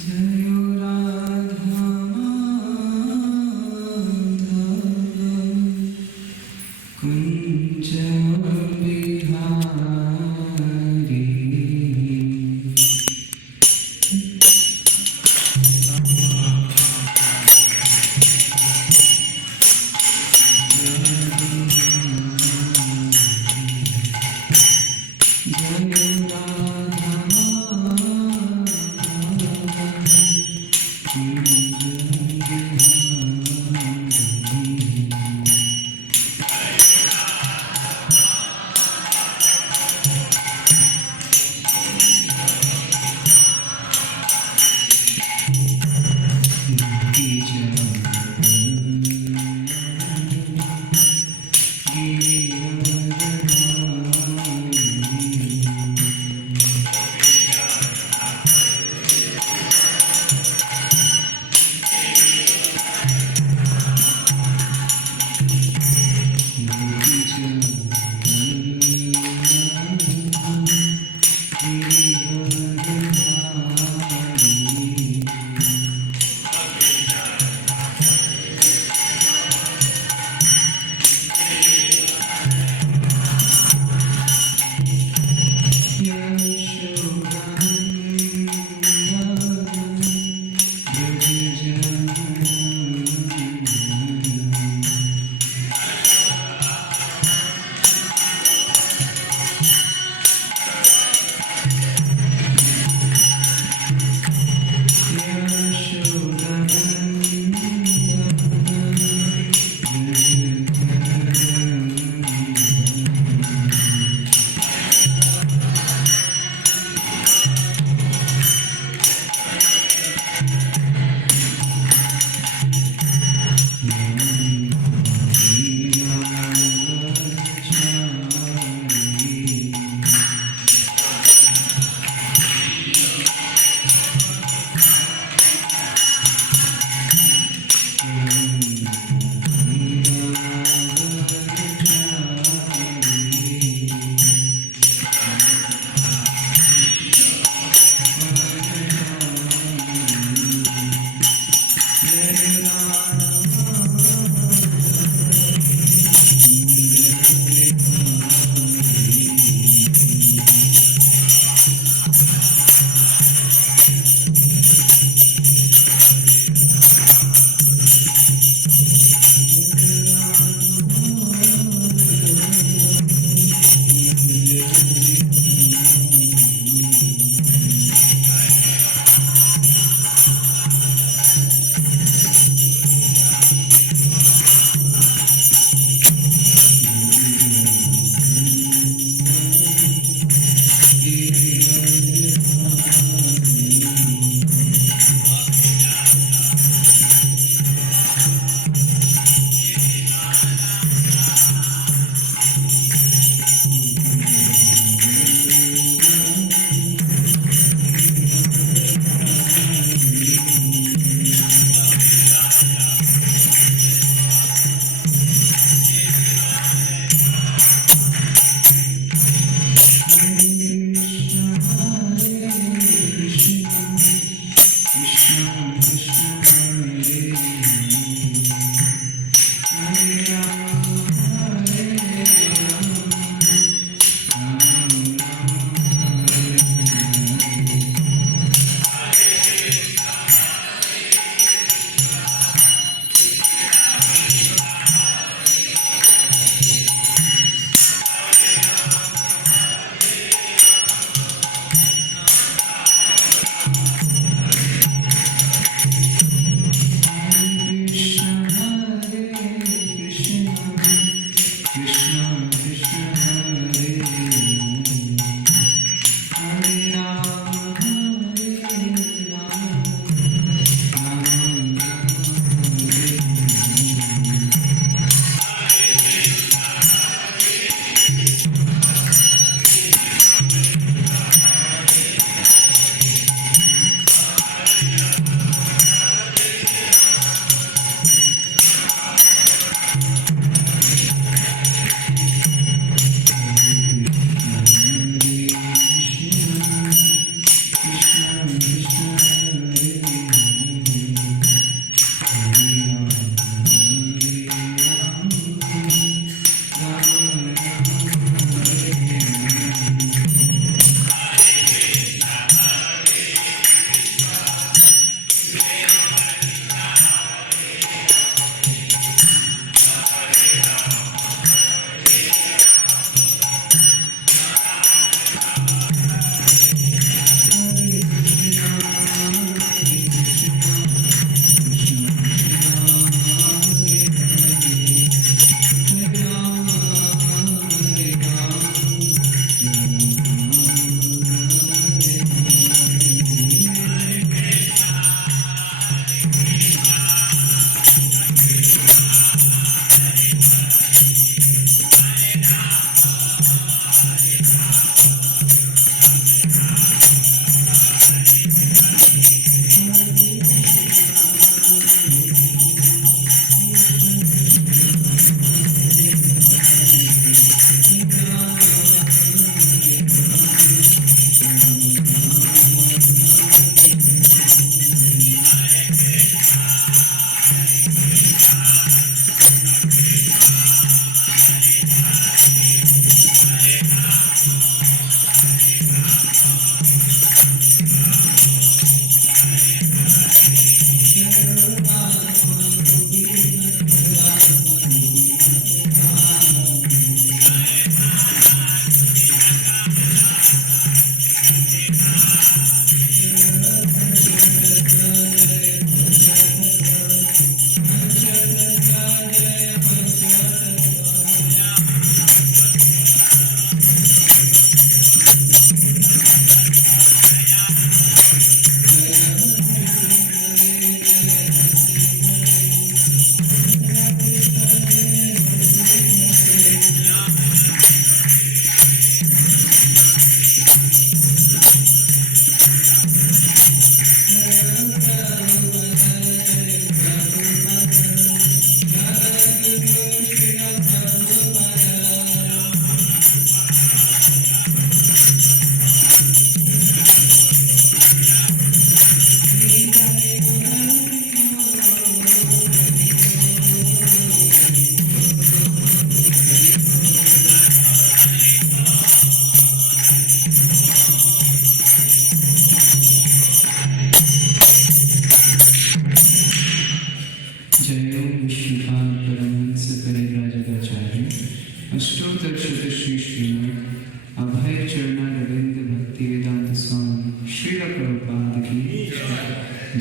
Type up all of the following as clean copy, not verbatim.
जयो राधा माधव कुंज बिहारी।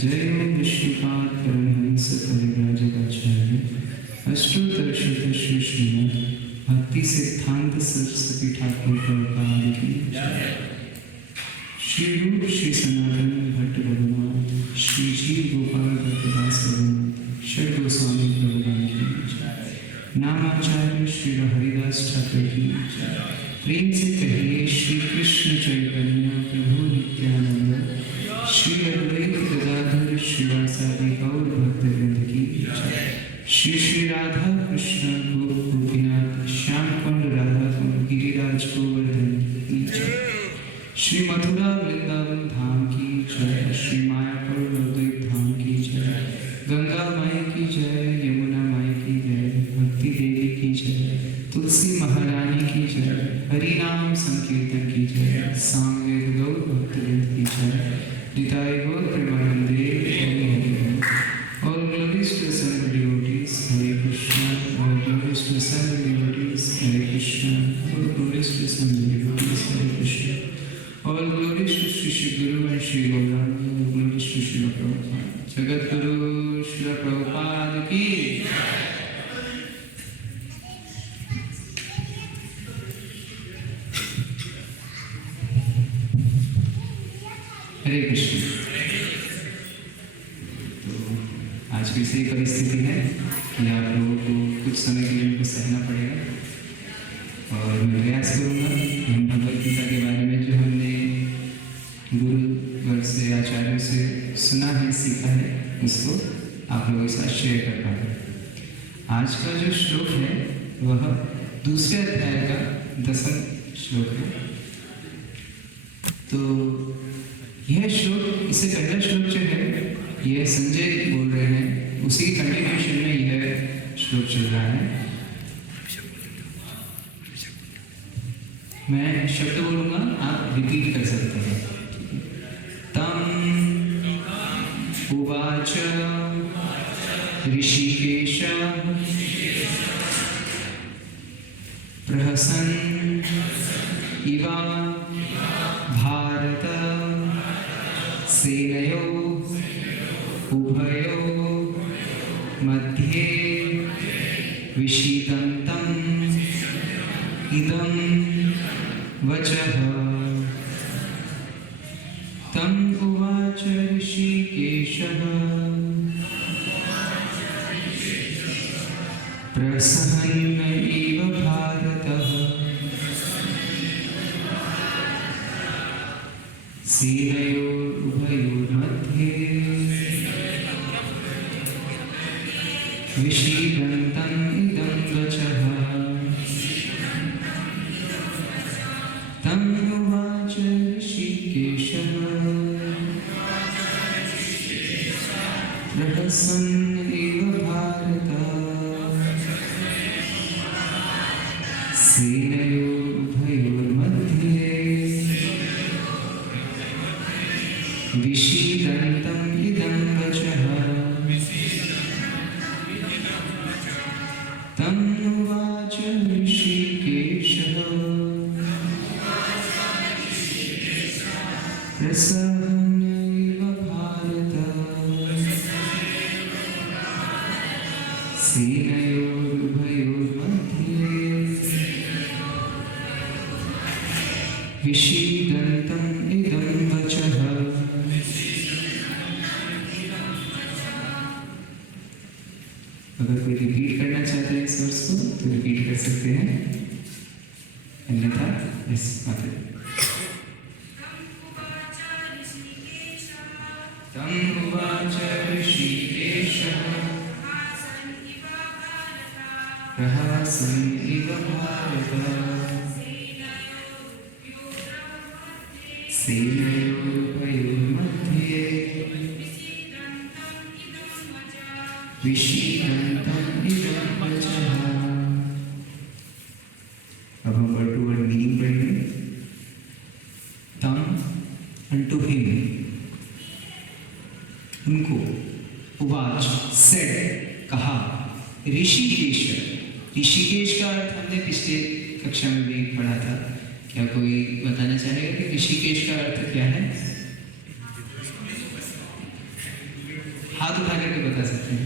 जयो विष्णुपाद परमहंस परिव्राजकाचार्य अष्टोत्तरशत श्री श्रीमद् भक्ति सिद्धांत सरस्वती ठाकुर प्रभुपाद की श्री रूप श्री सनातन भट्ट रघुनाथ श्री जीव गोपाल भट्टदास रघुनाथ श्री गोस्वामी प्रभुपाद की नामाचार्य श्री हरिदास ठाकुर की प्रेम से कहिए श्री कृष्ण चैतन्य प्रभु नित्यानंद श्री अद्वैत गदाधर श्रीवासादि गौर भक्तवृंद की श्री श्री राधा कृष्ण गोपीनाथ श्याम कुंड राधा कुंड गिरिराज गोवर्धन की श्री मथुरा वृंदावन धाम की जय श्री मायापुर नवद्वीप धाम की जय गंगा माई की जय यमुना माई की जय भक्ति देवी की जय तुलसी महारानी की जय हरि नाम संकीर्तन की जय सामवेद गौर भक्तवृंद की जय निताय गौर प्रेमानंदे हरि हरि बोल। All glories to assembled devotees, Hare Krishna. All glories to assembled devotees, Hare Krishna. All glories to assembled devotees, Hare Krishna. All glories to Shri Shri Guru and Shri Gauranga. All glories to Shri Prabhupada. Jagat Guru Shri Prabhupada ki. हरे कृष्ण। आज की सही परिस्थिति है कि आप लोगों को कुछ समय के लिए उनको सहना पड़ेगा और मैं प्रयास करूँगा हम भगवद गीता के बारे में जो हमने गुरु वर्ग से आचार्यों से सुना है सीखा है उसको आप लोगों के साथ शेयर कर पाऊँ। आज का जो श्लोक है वह दूसरे अध्याय का 10वां श्लोक है। तो यह श्लोक इससे पहला श्लोक जो है यह संजय बोल रहे हैं उसी कंटिन्यूएशन में यह श्लोक चल रहा है। मैं शब्द बोलूंगा आप रिपीट कर सकते हैं। तम उवाच ऋषिकेश प्रहसन इवा भारत सेनयो उभयो मध्ये विषीदन्तम् इदं वचः। तम् उवाच ऋषिकेशः प्रसहन् इव भारतः सेनयोरुभयोर्मध्ये विषीदन्तम् इदं वचः। तम् उवाच ऋषिकेशः प्रहसन् इव भारतः सेनयोरुभयोर्मध्ये विषीदन्तम् इदं वचः। तम् उवाच ऋषिकेशः प्रसहन् इव भारतः सेनयोरुभयोर्मध्ये विषीदन्तम् इदं वचः। अगर कोई रिपीट करना चाहते हैं इस वर्ष को तो रिपीट कर सकते हैं अन्यथा इस मात्र। तम् उवाच ऋषिकेशः प्रहसन् इव भारतः सेनयोरुभयोर्मध्ये विषीदन्तम् इदं वचः। अब हम वर्ड टू वर्ड मीनिंग पढ़ेंगे। तम unto him उनको उवाच सेड कहा ऋषिकेश। ऋषिकेश का अर्थ हमने पिछले कक्षा में भी पढ़ा था। क्या कोई बताना चाहेगा कि ऋषिकेश का अर्थ क्या है? हाथ उठा करके बता सकते हैं?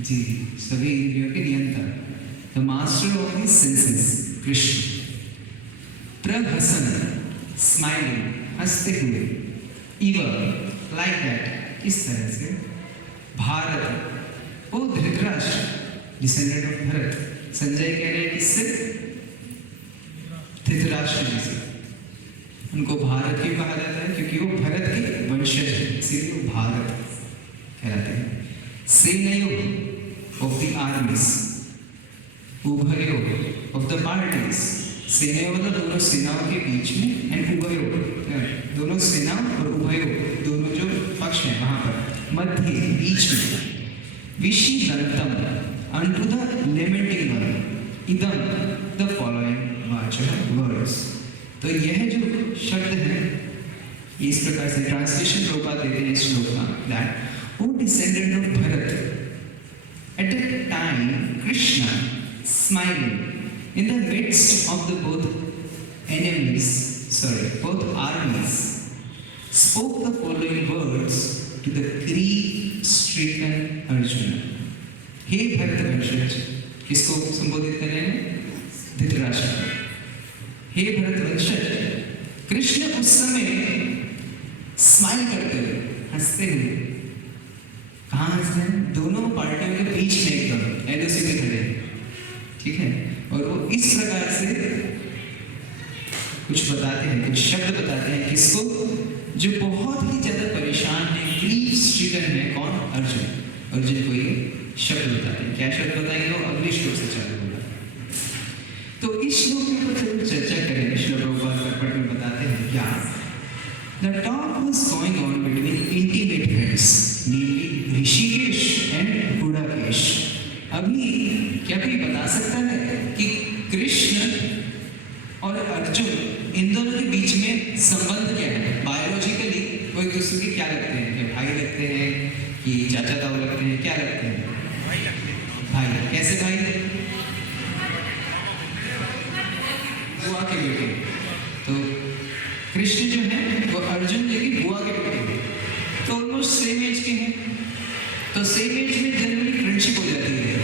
जी, सभी इंद्रियों के नियंता, the master of the senses, Krishna. प्रहसन, स्माइलिंग, हंसते हुए, इव, लाइक दैट, इस तरह से। भारत, ओ धृतराष्ट्र, डिसेंडेंट ऑफ भरत। संजय कह रहे हैं किससे? धृतराष्ट्र जी से। उनको भारत क्यों कहा जाता है? क्योंकि वो भरत के वंशज हैं, इसलिए वो भारत कहलाते हैं। सेनयोः ऑफ द आर्मीज, उभयोः ऑफ द पार्टीज। सेनयोः मतलब दोनों सेनाओं के बीच में, एंड उभयोः दोनों सेनाओं और उभयोः दोनों जो पक्ष हैं वहां पर, मध्य बीच में। विषीदन्तम, unto the lamenting one, idam the following वाचः words। तो यह जो शब्द है इस प्रकार से ट्रांसलेशन प्रभुपाद देते हैं इस श्लोक का, that O descendant of Bharat, at that time Krishna smiling in the midst of the both armies spoke the following words to the grief-stricken Arjuna। हे भरत वंशज, किसको संबोधित कर रहे हैं? धृतराष्ट्र। हे भरत वंशज, कृष्ण उस समय स्माइल करते हुए, हंसते हुए, कहाँ हंसते हैं? दोनों पार्टियों के बीच में एकदम एलओसी पे खड़े, ठीक है। और वो इस प्रकार से कुछ बताते हैं, कुछ शब्द बताते हैं किसको? जो बहुत ही ज्यादा परेशान है, ग्रीफ स्ट्रिकन है। कौन? अर्जुन। अर्जुन को ये शब्द बताते हैं। क्या शब्द बताएंगे? वो अगले श्लोक से चालू होगा। तो इस श्लोक के ऊपर जरूर चर्चा करेंगे। श्लोक प्रभुपाद पटपट में बताते हैं क्या? The talk was going on between intimate friends, namely Rishikesh and Gudakesh. अभी क्या कोई बता सकता है कि कृष्ण और अर्जुन इन दोनों के बीच में संबंध क्या है? बायोलॉजिकली वो एक दूसरे के क्या लगते हैं? कि भाई लगते हैं कि चाचा ताऊ लगते हैं? क्या लगते हैं? भाई। कैसे भाई? बुआ के बेटे। तो कृष्ण जो है वो अर्जुन जी की बुआ के बेटे हैं, तो ऑलमोस्ट सेम एज के हैं। तो सेम एज में जनरली फ्रेंडशिप हो जाती है।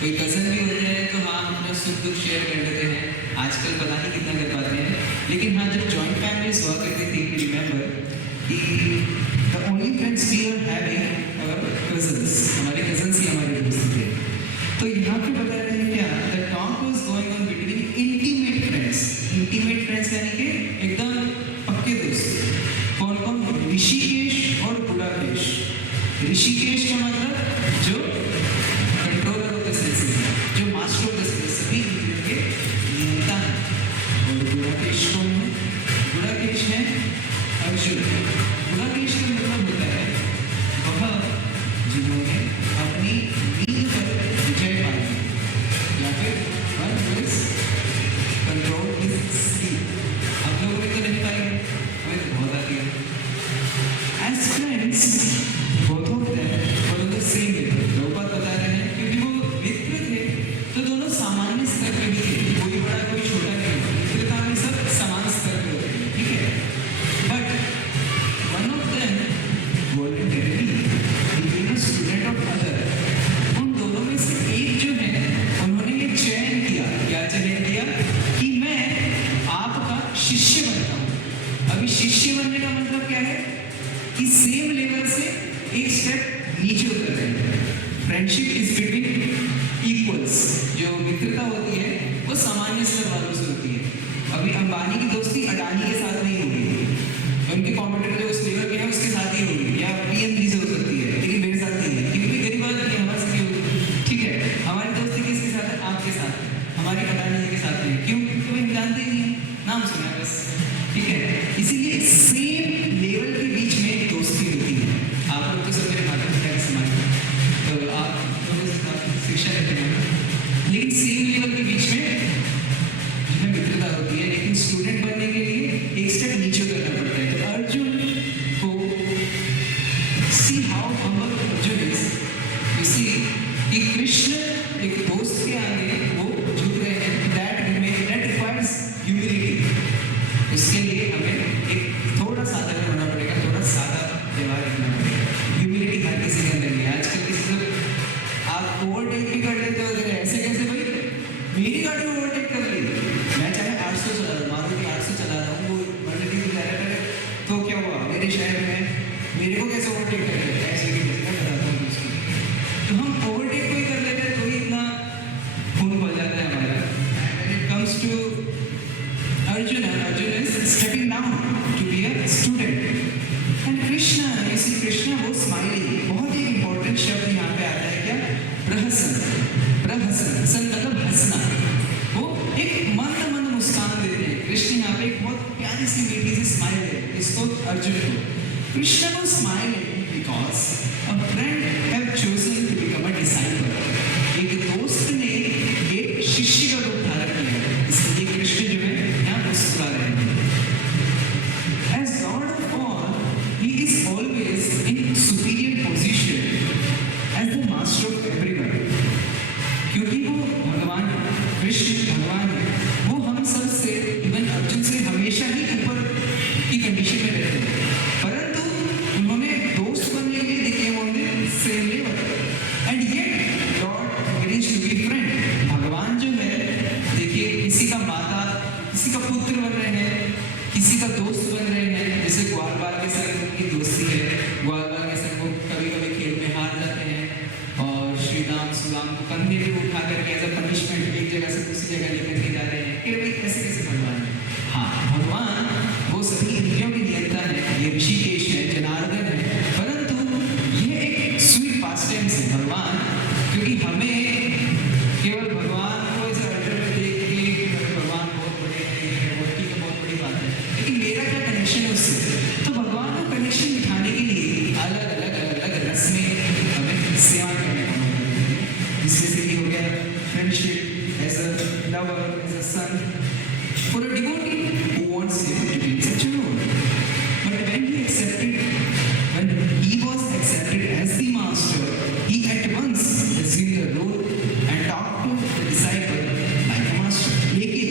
कोई कजन भी होते हैं तो हाँ, अपना सुख दुख शेयर कर लेते हैं। आजकल पता नहीं कितना कर पाते हैं, लेकिन हाँ, जब जॉइंट फैमिलीज हुआ करती थी, रिमेंबर कि the only friends we are having our cousins, हमारे कजन्स ही हमारे दोस्त थे। तो यहाँ पे बता रहे हैं क्या? The talk was going on between intimate friends. Intimate friends यानी कि एकदम पक्के दोस्त। कौन कौन? ऋषिकेश और गुडाकेश। ऋषिकेश का मतलब जो कंट्रोलर ऑफ द सेंसेस, जो मास्टर ऑफ द सेंसेस, सभी इंद्रियों के नियंता है। और गुडाकेश कौन है? गुडाकेश है अर्जुन। गुडाकेश का मतलब होता है वह जिन्होंने अपनी नींद पर विजय पाई, या फिर one who is control his sleep. आप लोगों ने तो नहीं पाई, हमें तो बहुत आती है। As friends both of them were on the same level. Prabhupada बता रहे हैं क्योंकि वो मित्र थे तो दोनों सामान्य स्तर पे भी थे, कोई बड़ा कोई छोटा नहीं, मित्रता में सब समान स्तर पे होते हैं, ठीक है। But one of them voluntarily became a student of other. उन दोनों में से एक जो है उन्होंने ये चयन किया, क्या चयन किया? कि मैं आपका शिष्य बनता हूँ। अभी शिष्य बनने का मतलब क्या है? कि सेम लेवल से एक स्टेप नीचे उतर रहे हैं। Friendship is between equals. जो मित्रता होती है वो सामान्य स्तर वालों से होती है। अभी अंबानी की दोस्ती अडानी के साथ नहीं होगी, उनके कॉम्पिटिटर जो उस लेवल के हैं उसके साथ ही होगी, या पीएम जी से हो सकती है, लेकिन मेरे साथ नहीं है, क्योंकि गरीब आदमी है, हमारे साथ होगी, ठीक है। हमारी दोस्ती किसके साथ है? आपके साथ। हमारी अडानी जी के साथ नहीं। क्यों? क्योंकि हम जानते ही नहीं, नाम सुना बस, ठीक है। इसीलिए सेम लेवल के बीच में दोस्ती होती है। आप लोग तो सब मेरे माता पिता के समान हैं, तो आप लोगों से शिक्षा लेते हैं, लेकिन सेम लेवल के बीच में जो है मित्रता होती है। लेकिन स्टूडेंट बनने के लिए एक स्टेप नीचे उतरना पड़ता है। तो अर्जुन कृष्णा, श्री कृष्णा वो स्माइलिंग, बहुत ही इंपॉर्टेंट शब्द यहाँ पे आता है क्या, प्रहसन। प्रहसन, हसन मतलब हंसना, वो एक मंद मंद मुस्कान देते हैं। कृष्ण यहाँ पे एक बहुत प्यारी सी मीठी सी स्माइल है इसको अर्जुन को। कृष्ण को smile because a friend have chosen to become a disciple. एक दोस्त ने एक शिष्य का रूप धारण किया, इसलिए कृष्ण जो है यहाँ मुस्कुरा रहे हैं। As Lord of all, he is always in superior position as the master of everyone. क्योंकि वो भगवान कृष्ण भगवान है, वो हम सब से इवन अर्जुन से हमेशा ही ऊपर की कंडीशन में रहते हैं, परंतु उन्होंने दोस्त बनने के लिए देखे होंगे same level and yet Lord agrees to be friend. भगवान जो है देखिए किसी का माता किसी का पुत्र बन रहे हैं, किसी का दोस्त बन रहे हैं। जैसे ग्वाल बाल के संग उनकी दोस्ती है, ग्वाल बाल के संग वो कभी कभी खेल में हार जाते हैं और श्री राम सुदाम को कंधे पे उठा करके एज अ पनिशमेंट एक जगह से दूसरी जगह लेकर के जा रहे हैं। कि भाई कैसे कैसे भगवान है। हाँ, भगवान वो सभी इंद्रियों के नियंता है, ये ऋषिकेश है, जनार्दन है, परंतु ये एक स्वीट पास टेंस है भगवान, क्योंकि हमें केवल भगवान को ऐसे अर्जुन में देख के भगवान बहुत बड़े हैं, वो ठीक है बहुत बड़ी बात है, लेकिन मेरा क्या कनेक्शन है उससे। तो भगवान को कनेक्शन बिठाने के लिए अलग अलग रस में हमें सेवा करने का मौका देते हैं। जिसमें से ये हो गया friendship as a lover, as a son for a devotee who wants him to be such a role. But when he was accepted as the master, he at once assumed the role and talked to the disciple like a master. लेकिन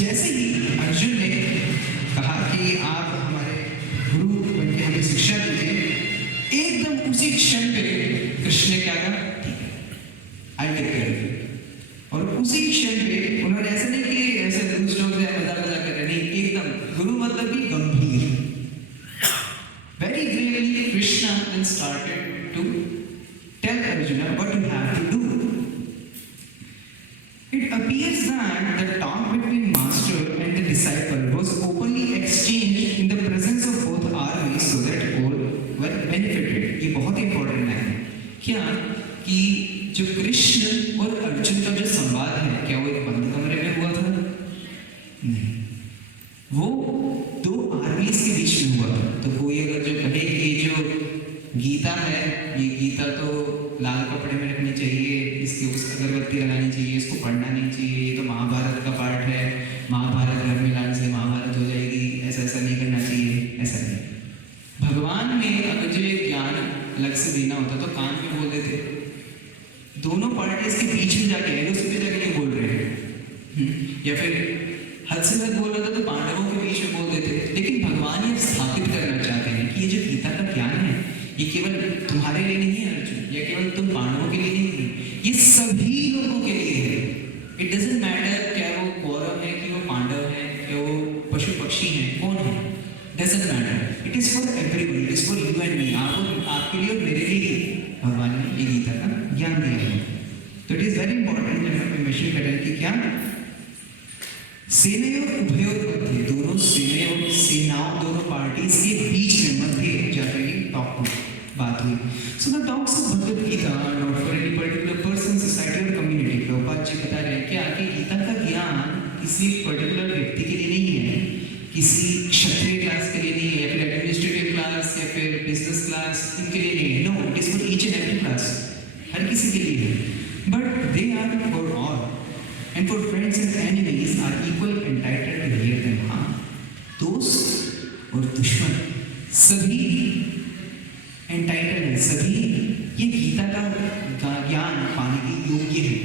जैसे ही अर्जुन ने कहा कि आप हमारे गुरु बनके हमें शिक्षा दीजिए, एकदम उसी क्षण पे कृष्ण ने क्या कहा, I take care of you. और उसी क्षण पे उन्होंने ऐसा नहीं कि ऐसे लूज लोग मजाक मजाक कर रहे, नहीं, एकदम गुरु मतलब कि गंभीर। Very gravely Krishna then started to tell Arjuna what you have to do. It appears that the talk between master and the disciple was openly exchanged in the presence of both armies so that all were benefited. ये बहुत important है क्या कि जो कृष्ण और अर्जुन का जो संवाद है, क्या वो एक बंद कमरे में हुआ था? नहीं, वो दो आर्मीज के बीच में हुआ था। तो कोई अगर जो कहे कि जो गीता है, ये गीता तो लाल कपड़े में रखनी चाहिए, इसकी उस अगरबत्ती लगानी चाहिए, इसको पढ़ना नहीं चाहिए, ये तो महाभारत का पार्ट है, महाभारत घर में लाने से महाभारत हो जाएगी, ऐसा ऐसा नहीं करना चाहिए, ऐसा नहीं। भगवान ने अगर जो ज्ञान अलग से देना होता तो कान में बोल देते, दोनों पार्टीज के बीच में जाके एरोस पे जाके नहीं बोल रहे हैं, या फिर हद से हद बोल रहा था तो पांडवों के बीच में बोल देते। लेकिन भगवान ये स्थापित करना चाहते हैं कि ये जो गीता का ज्ञान है ये केवल तुम्हारे लिए नहीं है अर्जुन, या केवल तुम पांडवों के लिए नहीं है, ये सभी लोगों के लिए है। इट डजंट मैटर क्या वो कौरव है कि वो पांडव है, क्या वो पशु पक्षी है, कौन है, doesn't matter. It is for everyone, it is for you and me, आपके लिए और मेरे लिए भगवान ने ये गीता का ज्ञान दिया है। तो इट इज वेरी इंपॉर्टेंट जब हम मेंशन करें कि क्या सेनयोर उभयोर मध्य, दोनों सेनाओं दोनों पार्टीज के बीच में मध्य जाकर ये टॉक बात हुई। So the talks of Bhagavad Gita not for any particular person, society और कम्युनिटी। प्रभुपाद जी बता रहे हैं कि आगे गीता का ज्ञान किसी पर्टिकुलर व्यक्ति के लिए नहीं है, किसी क्षत्रिय क्लास के लिए नहीं है, या फिर एडमिनिस्ट्रेटिव क्लास या फिर बिजनेस क्लास, इनके लिए नहीं है। No, it is for each and every class, हर किसी के लिए है। But they are for all and for friends and enemies are equal entitled to hear them. हाँ, दोस्त और दुश्मन सभी entitled हैं, सभी ये गीता का ज्ञान पाने के योग्य है।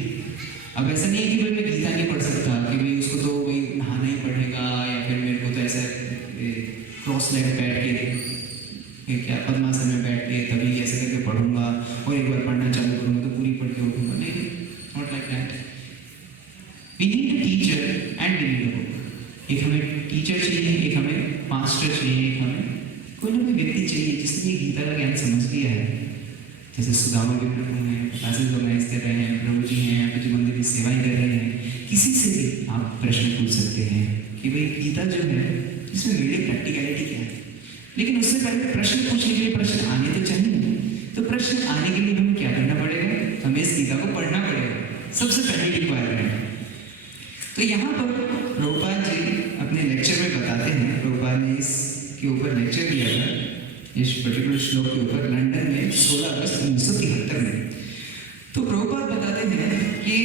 अब ऐसा नहीं है कि भाई मैं गीता नहीं पढ़ सकता, कि भाई उसको तो भाई नहाना ही पड़ेगा, या फिर मेरे को तो ऐसा क्रॉस लेग बैठ के क्या पद्मासन में बैठ के तभी ऐसे करके पढ़ूंगा और एक बार पढ़ना चालू करूँगा तो पूरी पढ़ के उठूंगा, नहीं, not like that. We need a teacher and we need a book. एक हमें टीचर चाहिए, एक हमें मास्टर चाहिए, एक हमें कोई ना कोई व्यक्ति चाहिए जिसने गीता का ज्ञान समझ लिया है। जैसे सुदामा के प्रभु हैं, क्लासेस ऑर्गेनाइज कर रहे हैं, प्रभु जी हैं, या फिर जो मंदिर की सेवाएं कर रहे हैं, किसी से भी आप प्रश्न पूछ सकते हैं कि भाई गीता जो है इसमें मेरी प्रैक्टिकलिटी क्या है, लेकिन उससे पहले प्रश्न पूछने के लिए प्रश्न आने तो चाहिए। तो प्रश्न आने के लिए हमें क्या करना पड़ेगा? हमें इस गीता को पढ़ना पड़ेगा, सबसे पहली रिक्वायरमेंट। तो यहाँ पर प्रभुपाद जी अपने लेक्चर में बताते हैं, प्रभुपाद ने इसके ऊपर लेक्चर दिया था, इस पर्टिकुलर श्लोक के ऊपर, लंदन में 16 अगस्त 1973 में। तो प्रभुपाद बताते हैं कि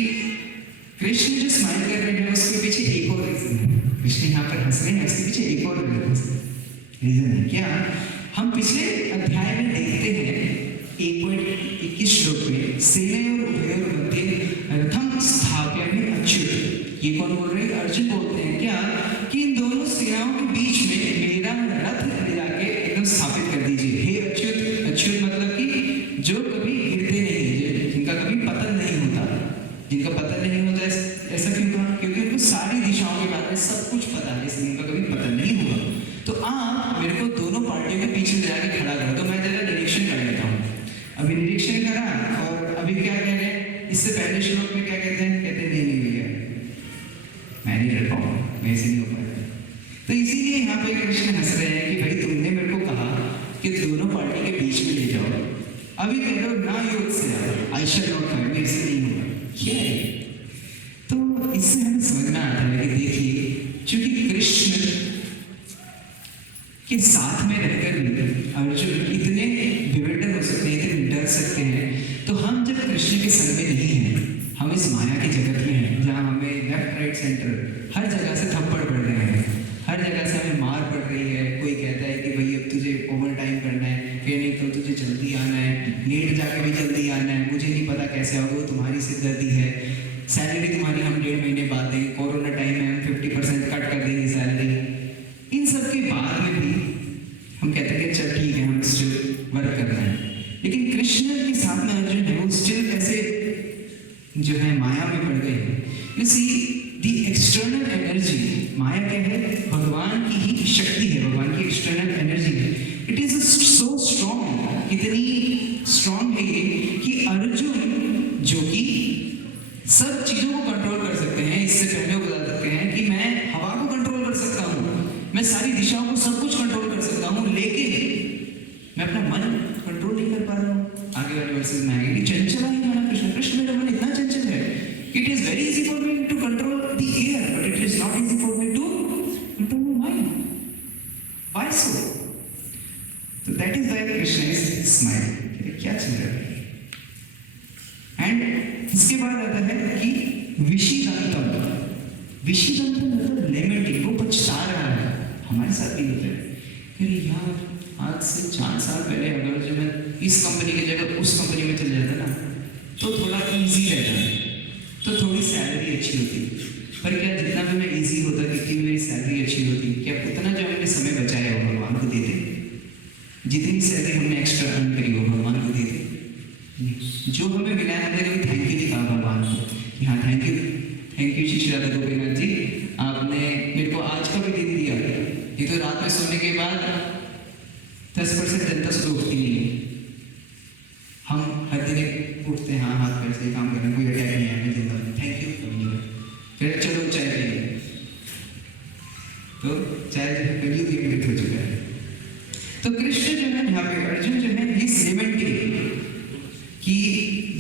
कृष्ण जो स्माइल कर रहे हैं उसके पीछे एक और रीजन है। कृष्ण यहाँ पर हंस रहे हैं, उसके पीछे एक और रीजन है। क्या? हम पिछले अध्याय में देखते हैं 1.21 श्लोक में, सेने और उभयोर मध्य रथम स्थापयामि अच्युत। ये कौन बोल रहे हैं? अर्जुन बोलते हैं क्या कि इन दोनों सेनाओं के बीच में मेरा रथ ले जाके एकदम स्थापित कर दीजिए। हे अच्युत, अच्युत मतलब कि जो कभी गिरते नहीं, जिनका कभी पतन नहीं होता, जिनका पतन नहीं होता। ऐसा क्यों कहा? क्योंकि उनको सारी दिशाओं के बारे में सब कुछ पता है, इसलिए उनका कभी पतन नहीं होगा। तो आप मेरे को दोनों पार्टियों के बीच में जाके खड़ा कर दो, मैं जरा निरीक्षण कर लेता हूँ। अभी निरीक्षण करा और अभी क्या कह रहे हैं? इससे पहले श्लोक में क्या कहते हैं? कहते नहीं भैया मैं नहीं रह पाऊंगा, मैं ऐसे नहीं हो पाएगा। तो इसीलिए यहाँ पे कृष्ण हंस रहे हैं कि भाई तुमने मेरे को कहा कि दोनों पार्टी के बीच में ले जाओ, अभी कह रहे हो ना योग से आई शैल नॉट फाइट, मेरे से नहीं होगा। क्या है? तो इससे हमें समझना आता है कि देखिए, चूंकि कृष्ण के साथ में रहकर भी अर्जुन इतने विविधर हो सकते हैं, इतने डर सकते हैं, तो हम जब कृष्ण के संग में नहीं हैं, हम इस माया के जगत में हैं, जहाँ हमें लेफ्ट राइट सेंटर हर जगह से थप्पड़ पड़ रहे हैं, हर जगह से हमें मार पड़ रही है। कोई कहता है कि भाई अब तुझे ओवर टाइम करना है, कहीं नहीं तो तुझे जल्दी आना है, लेट जाके भी जल्दी आना है, मुझे नहीं पता कैसे आओगे, वो तुम्हारी सिरदर्दी है, सैलरी तुम्हारी हम 1.5 महीने बाद देंगे, कोरोना टाइम में हम 50% कट कर देंगे सैलरी। इन सब के बाद में भी हम कहते हैं कि चल ठीक है, हम स्टिल वर्क कर रहे हैं। लेकिन कृष्ण के साथ में अर्जुन है, वो स्टिल कैसे जो है माया में पड़ गए। You see the external energy, माया क्या है? भगवान की ही शक्ति है, भगवान की एक्सटर्नल एनर्जी है। इट इज सो स्ट्रॉन्ग, इतनी स्ट्रॉन्ग है ये कि अर्जुन जो कि सब चीजों को कंट्रोल कर सकते हैं, इससे पहले वो बता सकते हैं कि मैं हवा को कंट्रोल कर सकता हूँ, मैं सारी दिशाओं को सब कुछ कंट्रोल कर सकता हूँ, लेकिन मैं अपना मन कंट्रोल नहीं कर पा रहा हूँ। आगे वाले वर्सेस में आएंगे कि चंचला ही माना कृष्ण, कृष्ण मेरा मन इतना चंचल है। It is very easy for me to control the air, but it is not easy for me to control my mind. Why so? तो that is why Krishna is smiling. क्या चल रहा है? एंड इसके बाद आता है कि विषिदंतम। विषिदंतम मतलब लेमेंटिंग, वो पछता रहा है। हमारे साथ भी होता है, अरे यार आज से 4 साल पहले अगर जो मैं इस कंपनी की जगह उस कंपनी में चले जाता ना तो थोड़ा इजी रहता है, तो थोड़ी सैलरी अच्छी होती। पर क्या जितना भी मैं इजी होता, जितनी मेरी सैलरी अच्छी होती, क्या उतना जो हमने समय बचाया वो भगवान को देते? जितनी सैलरी हमने एक्स्ट्रा अर्न करी वो भगवान को देते? जो हमें मिला है हमने कभी थैंक यू नहीं कहा भगवान को कि हाँ थैंक यू श्री राधा गोपीनाथ जी, आपने मेरे को आज का भी दिन दिया। ये तो रात में सोने के बाद 10% जनता सुबह उठती नहीं है, हम हर दिन उठते हैं, हाँ हाथ पैर से काम करना, कोई अटैक नहीं आया जिंदा, थैंक यू। फिर चलो चाय पिए, तो चाय करियो भी मिनट हो चुका है। तो कृष्ण जो है यहाँ पे, अर्जुन जो है ये सीमेंटिंग कि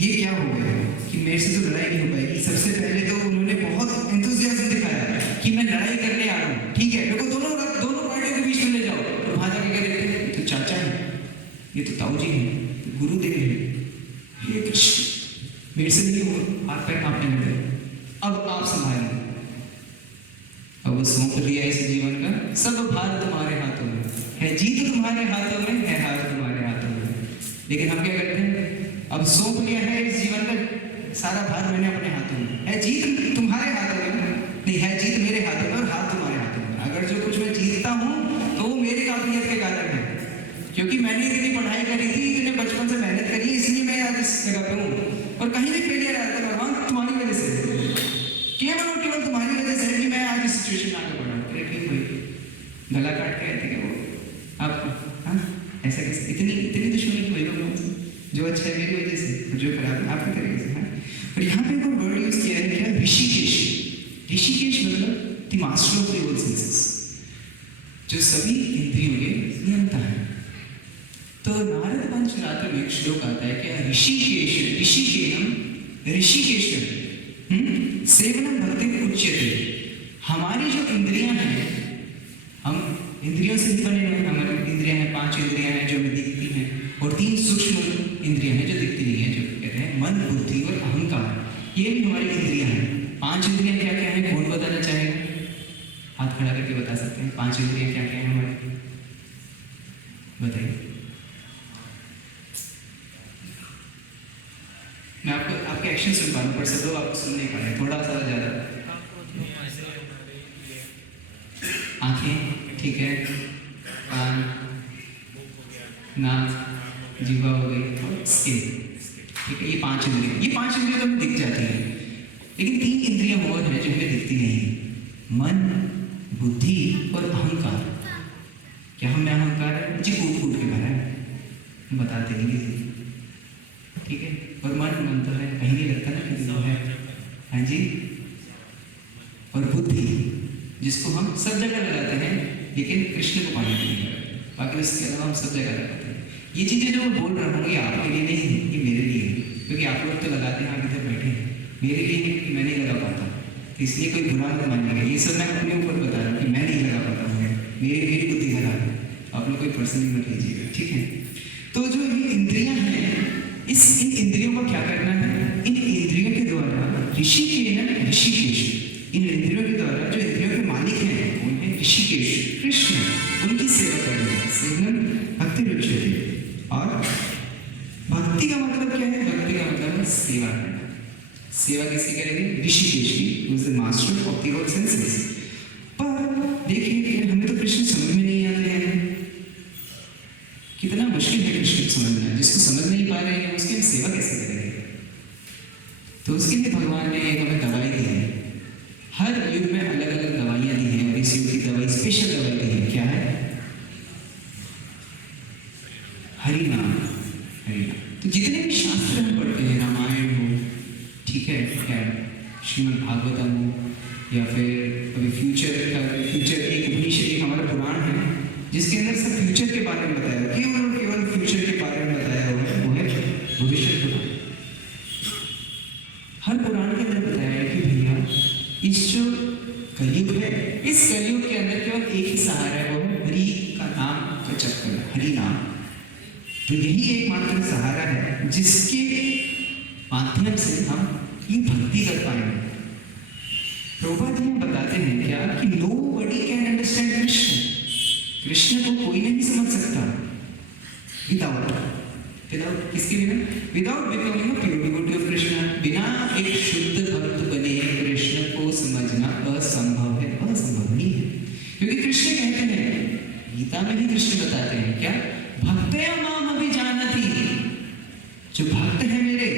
ये क्या हो गया कि मेरे से तो लड़ाई नहीं हो पाएगी। सबसे पहले तो उन्होंने बहुत एंथुसियाज्म दिखाया कि मैं लड़ाई करने आ रहा हूँ, ठीक है, मेरे को दोनों पार्टियों के बीच में ले जाओ। तो वहां जाके क्या देखते हैं, तो चाचा है, ये तो ताऊ जी है, तो गुरुदेव है, ये कृष्ण मेरे से नहीं हुआ, हाथ पैर कांपने लगे, अब आप संभालें। अब वो सौंप दिया इस जीवन का, सब भार तुम्हारे हाथों में है, जीत तुम्हारे हाथों में है, हार तुम्हारे हाथों में। लेकिन हम क्या करते हैं, अब सौंप लिया है इस जीवन का सारा भार मैंने अपने हाथों में है, जीत तुम्हारे हाथों में नहीं है, जीत मेरे हाथों में और हार तुम्हारे हाथों में। अगर जो कुछ मैं जीतता हूँ तो वो मेरी काबिलियत के कारण है, क्योंकि मैंने इतनी पढ़ाई करी थी, इतने बचपन से मेहनत करी है, इसलिए मैं आज इस जगह पे हूँ। और कहीं भी फेलियर आता है भगवान तुम्हारी वजह से, केवल और केवल तुम्हारी वजह से कि मैं आज इस सिचुएशन में आगे बढ़ा हूँ। अरे ठीक भाई, गला काट के आते क्या वो आप, हाँ ऐसा कैसे, इतनी दुश्मनी की वजह से, जो अच्छा है मेरी वजह से, जो खराब है आपकी तरीके से। हाँ, और यहाँ पे एक और वर्ड यूज किया है क्या, ऋषिकेश। ऋषिकेश मतलब the master of the all senses, जो सभी इंद्रियों के नियंता है। तो नारद पंचरात्र में एक श्लोक आता है क्या, ऋषिकेशम सेवनम भक्ति उच्यते। हमारी जो इंद्रियां हैं, हम इंद्रियों से ही बने हुए, हमारी इंद्रियां हैं, 5 इंद्रियां हैं जो हमें दिखती हैं, और 3 सूक्ष्म इंद्रियां हैं जो दिखती नहीं है, जो कहते हैं मन, बुद्धि और अहंकार। ये भी हमारी इंद्रियां हैं। 5 इंद्रियां क्या क्या है, कौन बताना चाहेगा? हाथ खड़ा करके बता सकते हैं 5 इंद्रियां क्या क्या है हमारी, बताइए। मैं आपको आपके एक्शन सुन पा रहा हूँ, पर सब लोग आपको सुन नहीं पा रहे, थोड़ा सा ज़्यादा। आँखें, ठीक है, कान, नाक, जीवा हो गई, और स्किन, ठीक है। ये 5 इंद्रियां तो हमें दिख जाती हैं, लेकिन 3 इंद्रियां और हैं जो हमें दिखती नहीं, मन, बुद्धि और अहंकार। क्या हमें अहंकार है जी? फूट फूट के भरा है, बताते नहीं किसी, ठीक है। और मन तो है, कहीं नहीं लगता ना कि वो है, हाँ जी। और बुद्धि जिसको हम सब जगह लगाते हैं, लेकिन कृष्ण को पाने के लिए, बाकी उसके अलावा हम सब जगह लगाते हैं। ये चीज़ें जो मैं बोल रहा हूँ ये आपके लिए नहीं है, ये मेरे लिए है, क्योंकि आप लोग तो लगाते हैं, आप इधर बैठे हैं। मेरे लिए है कि मैं नहीं लगा पाता, तो इसलिए कोई बुरा मत मानिएगा। ये सब मैं अपने ऊपर बता रहा हूँ कि मैं नहीं लगा पाता हूँ, मेरी बुद्धि खराब है, आप लोग कोई पर्सनली मत लीजिएगा, ठीक है। तो जो ये इंद्रियां हैं, इन इंद्रियों को क्या करना है? इन इंद्रियों के द्वारा ऋषिकेश, इन इंद्रियों के द्वारा जो इंद्रियों के मालिक हैं कौन है? ऋषिकेश, कृष्ण, उनकी सेवा करनी है। सेवनम भक्ति रुच्यते। और भक्ति का मतलब क्या है? भक्ति का मतलब है सेवा करना। सेवा किसकी करेंगे? ऋषिकेश की, who is the master of the all senses. पर देखिए हमें तो कृष्ण समझ में नहीं आते हैं, कितना मुश्किल है कृष्ण को समझना। जिसको समझ नहीं पा रहे हैं उसकी हम सेवा कैसे करेंगे? तो उसके लिए भगवान ने एक हमें दवाई दी है। हर युग में अलग अलग दवाइयां दी हैं, और इस युग की दवाई, स्पेशल दवाई दी है। क्या है? हरि नाम। तो जितने भी शास्त्र हम पढ़ते हैं, रामायण हो, ठीक है, श्रीमद् भागवतम हो, या फिर अभी फ्यूचर एक उपनिषद, एक हमारा पुराण है जिसके अंदर सब फ्यूचर के बारे में बताया, केवल फ्यूचर के बारे में बताया हुआ है, वो है भविष्य पुराण। हर पुराण के अंदर बताया है कि भैया इस जो कलयुग है, इस कलयुग के अंदर केवल एक ही सहारा है, वो है हरि का नाम का जप करना, हरि नाम। तो यही एकमात्र सहारा है जिसके माध्यम से हम ये भक्ति कर पाएंगे। प्रभुपाद जी बताते हैं क्या कि nobody can understand Krishna. Krishna को कोई नहीं समझ सकता विदाउट किसके बिना? Without becoming a pure devotee of Krishna. बिना एक शुद्ध भक्त बने कृष्ण को समझना असंभव है, असंभव नहीं है। क्योंकि कृष्ण कहते हैं, गीता में भी कृष्ण बताते हैं क्या, भक्तया माम अभिजानति। जो भक्त है मेरे,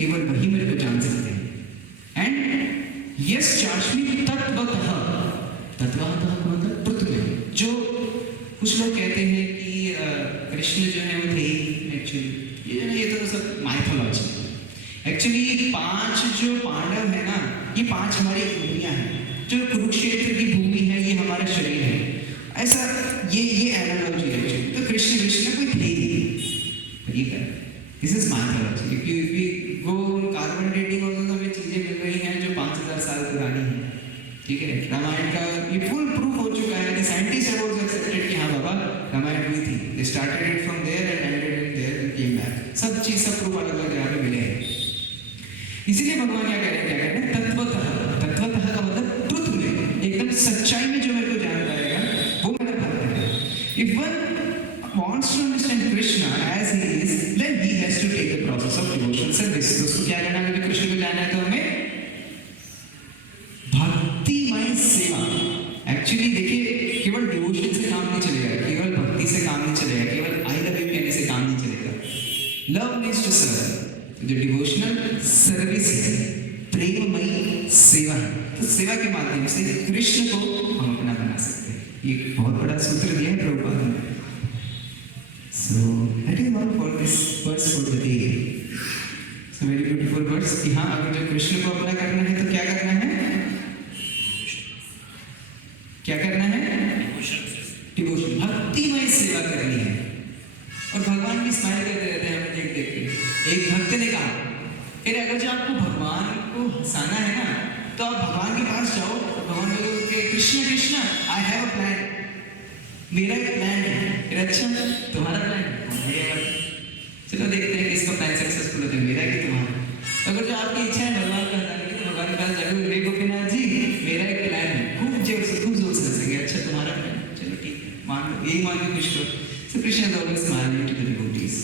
केवल वही मेरे को जान सकते हैं। एंड यस चार्ष्मि तत्वतः, जो कुछ लोग कहते हैं कि कृष्ण जो है वो थे एक्चुअली, ये तो सब माइथोलॉजी। एक्चुअली 5 जो पांडव है ना, ये 5 हमारी इंद्रियां हैं। जो कुरुक्षेत्र की भूमि है ये हमारा शरीर है, ऐसा ये एनालॉजी है। तो कृष्ण कोई थे ही, ठीक है। This is mythology. If you go carbon dating और हमें चीजें मिल रही हैं जो 5000 साल पुरानी हैं, ठीक है। रामायण का ये फुल प्रूफ हो चुका है। The scientist have also accepted कि हाँ बाबा रामायण हुई थी। They started it from there and ended it there and came back. सब प्रूफ अलग यहाँ पे मिले हैं। इसीलिए भगवान क्या कह रहे हैं? तत्वतः का मतलब ट्रुथ में, एकदम सच्चाई में जो मेरे को जान पाएगा वो मेरा भक्त है। If one wants to understand Krishna as he is, then he has to take the process of devotional service. तो उसको क्या करना है? कृष्ण को जानना है तो हमें भक्तिमय सेवा। एक्चुअली देखिए, केवल डिवोशन से काम नहीं चलेगा, केवल भक्ति से काम नहीं चलेगा, केवल आई लव यू कहने से काम नहीं चलेगा। Love means to serve. जो डिवोशनल सर्विस है, प्रेममयी सेवा है। तो सेवा के माध्यम से कृष्ण को हम अपना बना सकते हैं। ये बहुत बड़ा सूत्र दिया है प्रभुपाद ने। So that is all for this verse for the day. So very beautiful verse कि हाँ, अगर जो कृष्ण को अपना करना है तो क्या करना है? क्या करना है? जी स्माइल करते रहते हैं हमें देख देख के। एक भक्त ने कहा कि अगर जो आपको भगवान को हंसाना है ना तो आप भगवान के पास जाओ, भगवान बोलो कि Krishna Krishna I have a plan, मेरा एक प्लान है। अच्छा तुम्हारा प्लान है, चलो देखते हैं किसका प्लान सक्सेसफुल होता है, मेरा कि तुम्हारा। अगर जो आपकी इच्छा है भगवान को हंसाने की तो भगवान के पास जाकर रे गोपीनाथ जी मेरा एक प्लान है, खूब जोर से हंसेंगे। अच्छा तुम्हारा प्लान, चलो ठीक है मान लो, यही मान के खुश करो। So Krishna is always smiling to the devotees.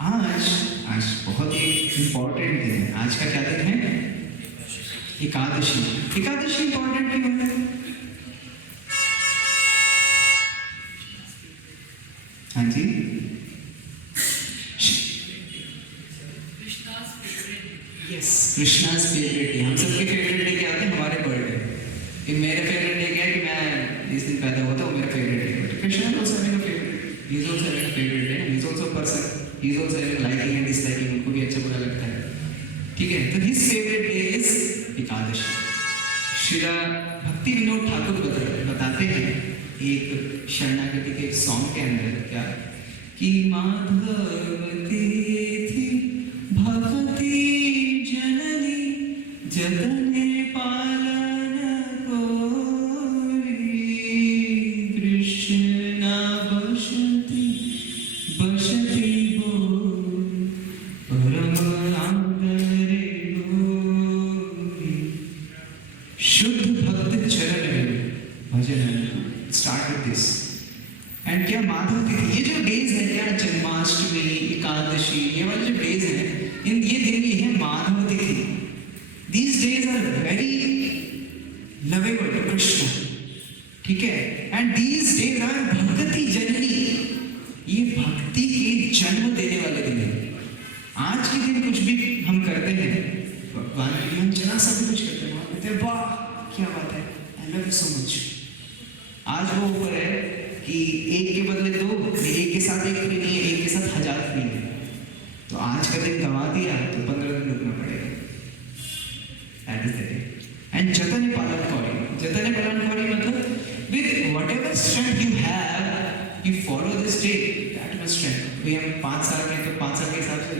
आज बहुत ही इम्पोर्टेंट दिन है। आज का क्या दिन है? एकादशी। एकादशी इम्पोर्टेंट क्यों है? हाँ जी, यस, कृष्णा's फेवरेट डे। हम सबके फेवरेट डे क्या होते हैं? हमारे बर्थडे। मेरा फेवरेट डे क्या है कि मैं जिस दिन पैदा हुआ था वो मेरा फेवरेट डे है। Krishna is also having a favorite, he is also having a favorite day, he is also a person, he is also having liking and disliking, उनको भी अच्छा बुरा लगता है, ठीक है। तो his favorite day is Ekadashi. Srila भक्ति विनोद ठाकुर बताते हैं एक शरणागति के सॉन्ग के अंदर क्या कि माधवती थी भक्ति जननी जतने पालन कोरी, कृष्णा बसती बसती बोल परम आंतरे गोरी। शुद्ध भक्त चरण में भजन स्टार्ट विद दिस। एंड क्या माधव तिथि, ये जो डेज है क्या जन्माष्टमी एकादशी ये वाले जो डेज हैं इन ये दिन ये है माधव तिथि। These days are very lovable to Krishna, ठीक है। एंड दीज डेज आर भक्ति जननी, ये भक्ति के जन्म देने वाले दिन है। आज के दिन कुछ भी हम करते हैं भगवान के लिए, हम जरा सा भी कुछ करते हैं कहते हैं वाह क्या बात है, I love you so much. आज वो ऊपर है कि एक के बदले दो, एक के साथ एक फ्री नहीं है, एक के साथ 1000 फ्री है। तो आज का दिन गवा दिया तो 15 दिन रुकना पड़ेगा। That is the day. And जतने पालन करी मतलब with whatever strength you have you follow this day, that much strength. भाई हम 5 साल के हैं तो 5 साल के हिसाब से,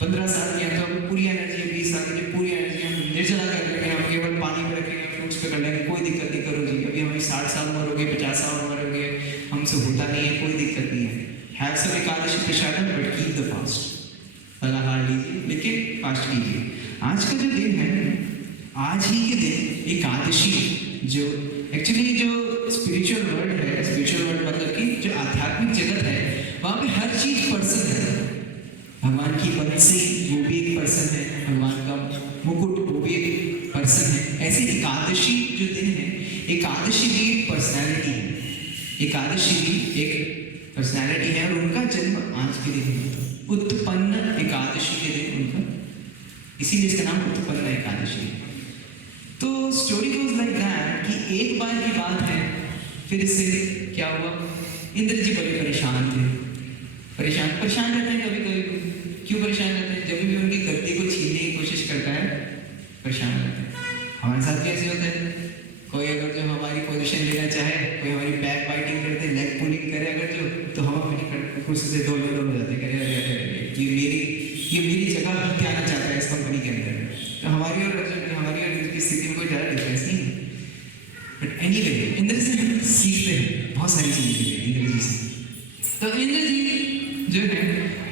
15 साल के हैं तो हमें पूरी एनर्जी है, 20 साल की पूरी एनर्जी हम निर्जला कर लेंगे, हम केवल पानी में रखेंगे, फ्रूट्स पे कर लेंगे, कोई दिक्कत नहीं। करो जी, अभी हमें 60 साल उम्र हो गई, 50 साल उम्र हो गई, हमसे होता नहीं है, कोई दिक्कत नहीं है। Have some Ekadashi prasadam but keep the fast, फलाहार लीजिए लेकिन फास्ट कीजिए। आज का जो दिन है, आज ही के दिन एकादशी, जो एक्चुअली जो स्पिरिचुअल वर्ल्ड है, स्पिरिचुअल वर्ल्ड मतलब कि जो आध्यात्मिक जगत है वहाँ पे हर चीज पर्सन है। भगवान की बंसी वो भी एक पर्सन है, भगवान का मुकुट वो भी एक पर्सन है। ऐसे एकादशी जो दिन है, एकादशी भी एक पर्सनैलिटी है, एकादशी भी एक पर्सनैलिटी है और उनका जन्म आज के दिन हुआ था, उत्पन्न एकादशी के दिन उनका, इसीलिए इसका नाम उत्पन्न एकादशी है। तो स्टोरी गोज लाइक दैट कि एक बार की बात है, फिर इससे क्या हुआ, इंद्र जी बड़े परेशान थे, परेशान रहते हैं कभी कभी। क्यों परेशान रहते हैं? जब भी उनकी गद्दी को छीनने की कोशिश करता है परेशान रहते हैं। हमारे साथ कैसे होता है, कोई अगर जो हमारी पोजीशन लेना चाहे, कोई हमारी बैक बाइटिंग करते, लेग पुलिंग करे अगर जो, तो हम अपनी कुर्सी से दो हो जाते हैं, ये मेरी जगह क्या आना चाहता है इस कंपनी के अंदर। तो हमारी और अर्जुन की स्थिति में कोई ज़्यादा डिफरेंस नहीं है। बट एनीवे इंद्र से हम सीखते हैं बहुत सारी चीज़ें इंद्र जी से। तो इंद्र जी जो है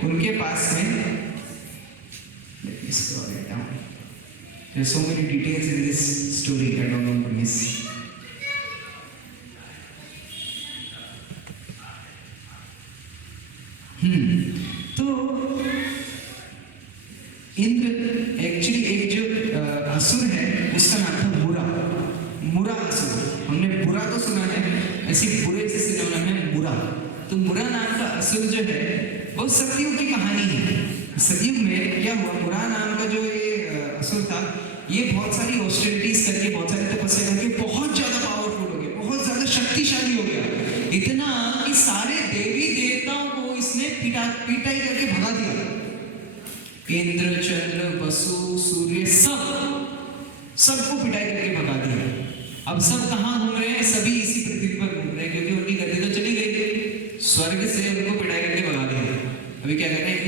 उनके पास में, let me scroll it down. There are so many details in this story I don't want to miss. तो इंद्र एक्चुअली एक जो असुर है उसका नाम था मुरा असुर। हमने बुरा तो सुना है, ऐसी बुरे से सुना है मुरा। तो मुरा नाम का असुर जो है वो सतयुग की कहानी है। सतयुग में क्या हुआ, मुरा नाम का जो ये असुर था, ये बहुत सारी ऑस्टेरिटीज करके, बहुत सारी तपस्या करके बहुत ज्यादा पावरफुल हो गया, बहुत ज्यादा शक्तिशाली हो गया, इतना कि सारे देवी देवताओं को इसने पिटाई करके भगा दिया। इंद्र चंद्र वसु सूर्य सबको पिटाई करके भगा दिया। अब सब कहाँ घूम रहे हैं, सभी इसी पृथ्वी पर घूम रहे हैं, क्योंकि उनकी गद्दी तो चली गई, स्वर्ग से उनको पिटाई करके भगा दिया। अभी क्या कर रहे हैं,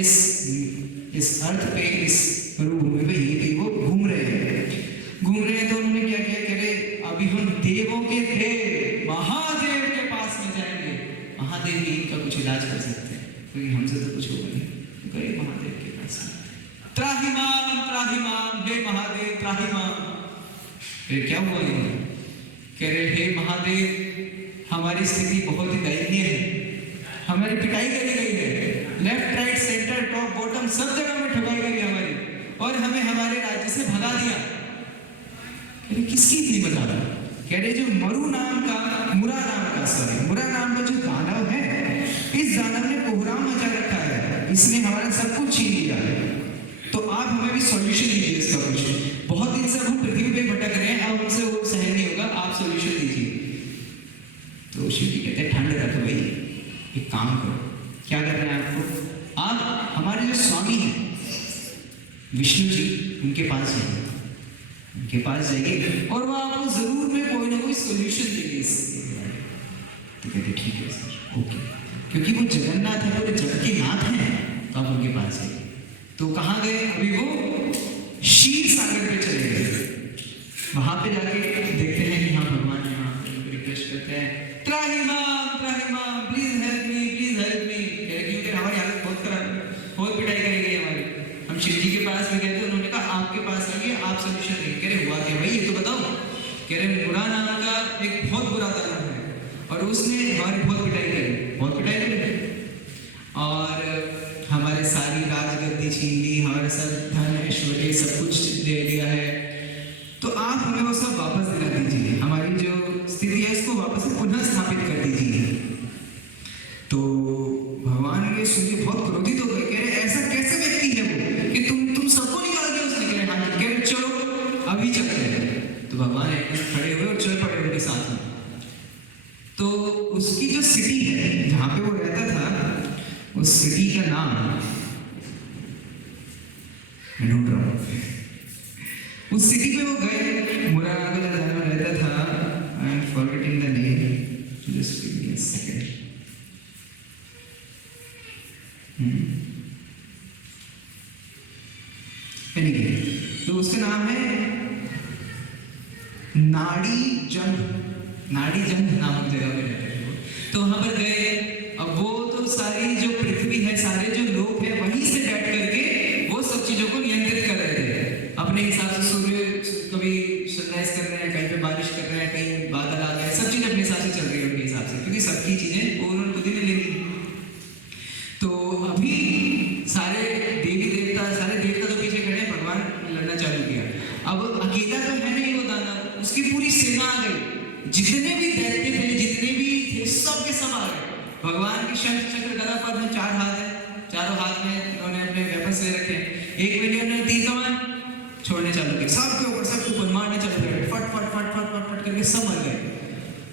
इस अर्थ पे, इस मरुभूमि पे यहीं पे वो घूम रहे हैं। तो उन्होंने क्या किया, कह रहे अभी हम देवों के देव महादेव के पास में जाएंगे, महादेव ही इनका कुछ इलाज कर सकते हैं, क्योंकि हमसे तो कुछ होगा नहीं। तो कहे महादेव के पास त्राहिमाम त्राहिमाम, हे महादेव त्राहिमाम। फिर क्या हुआ, कह रहे हे महादेव हमारी स्थिति बहुत ही दयनीय है, हमारी पिटाई करी गई है, left right centre top bottom सब जगह में ठुकाई गई हमारी, और हमें हमारे राज्य से भगा दिया। किसकी इतनी मजाक? कह रहे जो मुरा नाम का जो दानव है, इस दानव ने कोहराम मचा रखा है, इसने हमारा सब कुछ छीन लिया है, तो आप हमें भी सॉल्यूशन दीजिए इसका कुछ। बहुत दिन से हम पृथ्वी पे भटक रहे हैं, अब हमसे वो सहन नहीं होगा, आप सॉल्यूशन दीजिए। तो शिव जी कहते हैं ठंड रखो भाई, एक काम करो, क्या करना है आपको, आप हमारे जो स्वामी हैं विष्णु जी, उनके पास जाइए और वो आपको जरूर में कोई ना कोई सॉल्यूशन देंगे इसके बारे में। तो कहते ठीक है सर, ओके, क्योंकि वो जगन्नाथ है, पूरे जगत के नाथ हैं, तो आप उनके पास जाइए। तो कहाँ गए, अभी वो क्षीर सागर पे चले गए। वहां पे जाके देखते हैं कि हाँ भगवान यहाँ रिक्वेस्ट करते हैं, त्राहिमाम त्राहिमाम, please help me, please help me. क्योंकि हमारी हालत बहुत खराब है, बहुत पिटाई करी गई हमारी। हम शिव जी के पास भी गए थे, उन्होंने कहा आपके पास आइए, आप सॉल्यूशन देंगे। कह रहे हुआ क्या भाई, ये तो बताओ। कह रहे मुरा नाम का एक बहुत बुरा दानव है, और उसने हमारी बहुत पिटाई करी, और हमारे सारी राजगद्दी छीन ली, हमारे सब धन ऐश्वर्य सब कुछ दे दिया है। तो आप हमें वो सब वापस दिला दीजिए, हमारी जो स्थिति है इसको वापस पुनः स्थापित कर दीजिए। तो भगवान ये सुनिए बहुत क्रोधित हो गए, कह रहे ऐसा कैसे व्यक्ति है वो कि तुम सबको निकाल दिया उसने। कह रहे हाँ, कह रहे चलो अभी चलते हैं। तो भगवान एकदम खड़े हुए और चल पड़े उनके साथ में। तो उसकी जो सिटी है जहाँ पे वो रहता था, उस सिटी का नाम मैं ढूंढ रहा हूँ। उस सिटी पे वो गए, मुरा नाम का जहाँ में रहता था, I am forgetting the name, just give me a second. तो उसका नाम है नाड़ी जंग नामक जगह पे रहते थे वो। तो वहां पर गए, अब वो तो सारी जो पृथ्वी है, सारे जो लोग हैं, वहीं से बैठ करके वो सब चीजों को नियंत्रित कर रहे थे अपने हिसाब से। सूर्य कभी सनराइज कर रहे हैं, कहीं पे बारिश कर रहे हैं, कहीं बादल आ गए, सब चीजें अपने हिसाब से चल रही है उनके हिसाब से, क्योंकि सबकी चीजें वो उन्होंने खुद ही ले ली। तो अभी सारे देवता तो पीछे खड़े, भगवान लड़ना चालू किया। अब अकेला तो है नहीं वो दानव, उसकी पूरी सेना आ गई, जितने भी दैत्य थे, जितने भी थे, सब के सब आ गए। भगवान के शंख चक्र गदा पद्म में 4 हाथ है, चारों हाथ में उन्होंने अपने वेपन्स ले रखे। एक में उन्होंने तीर कमान छोड़ने चालू किया, सबके ऊपर मारने चालू किया, फट फट फट फट फट फट करके सब मर गए।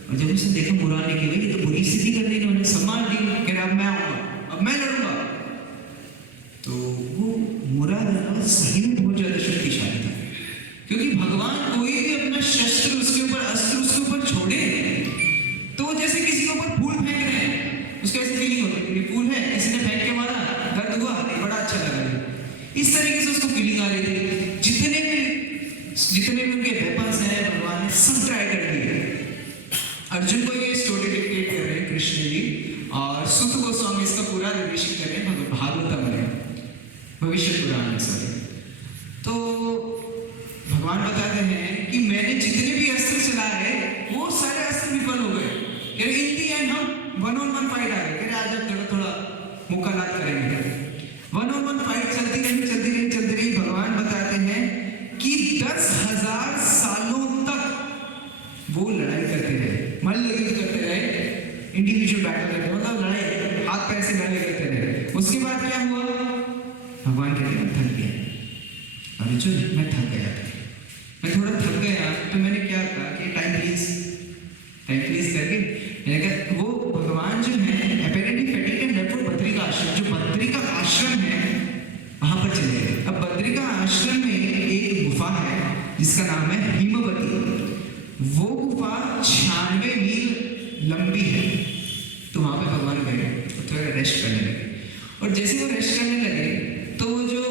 और जब उसने देखा मुरा ने की ये तो बुरी स्थिति कर दी इन्होंने, सम्मान दी, कह रहा अब मैं आऊंगा, अब मैं लड़ूंगा। तो वो मुरा दानव सही में बहुत ज्यादा शक्तिशाली था, क्योंकि भगवान कोई भी अपना शस्त्र उसके ऊपर, अस्त्र उसके ऊपर छोड़े तो जैसे किसी के ऊपर फूल फेंक रहे हैं, उसको ऐसी फीलिंग होती है, ये फूल है, किसी ने फेंक के मारा, दर्द हुआ, बड़ा अच्छा लगा। इस तरीके से उसको फीलिंग आ रही थी। जितने भी उनके वेपन्स हैं, भगवान ने सब ट्राई कर दिए। अर्जुन को ये स्टोरी डिक्टेट कर रहे हैं कृष्ण जी, और सुत गोस्वामी इसका पूरा रिविजन कर रहे हैं भागवतम में, भविष्य पुराण में सॉरी। तो भगवान बताते हैं कि मैंने जितने भी अस्त्र चलाए वो सारे अस्त्र विफल हो गए। इन दी एंड हम 1-on-1 फाइट आ गए। आज अब थोड़ा मुकाबला करेंगे। 1-on-1 फाइट चलती रही। भगवान बताते हैं कि 10,000 सालों तक वो लड़ाई करते रहे, मल्लयुद्ध करते रहे, इंडिविजुअल बैटल करते, मतलब लड़ाई, हाथ पैर से लड़ाई करते रहे। उसके बाद क्या हुआ, भगवान कहते हैं थक गया। अर्जुन मैं थक गया, मैं थोड़ा थक गया, तो मैंने क्या कहा कि टाइम प्लीज करके मैंने कहा वो भगवान जो है apparently fatigue and left for Badri का आश्रम, जो बद्री का आश्रम है वहां पर चले गए। अब बद्री का आश्रम में एक गुफा है जिसका नाम है हिमवती। वो गुफा 96 मील लंबी है। तो वहां पे भगवान गए और थोड़ा रेस्ट करने लगे। और जैसे वो रेस्ट करने लगे तो वो जो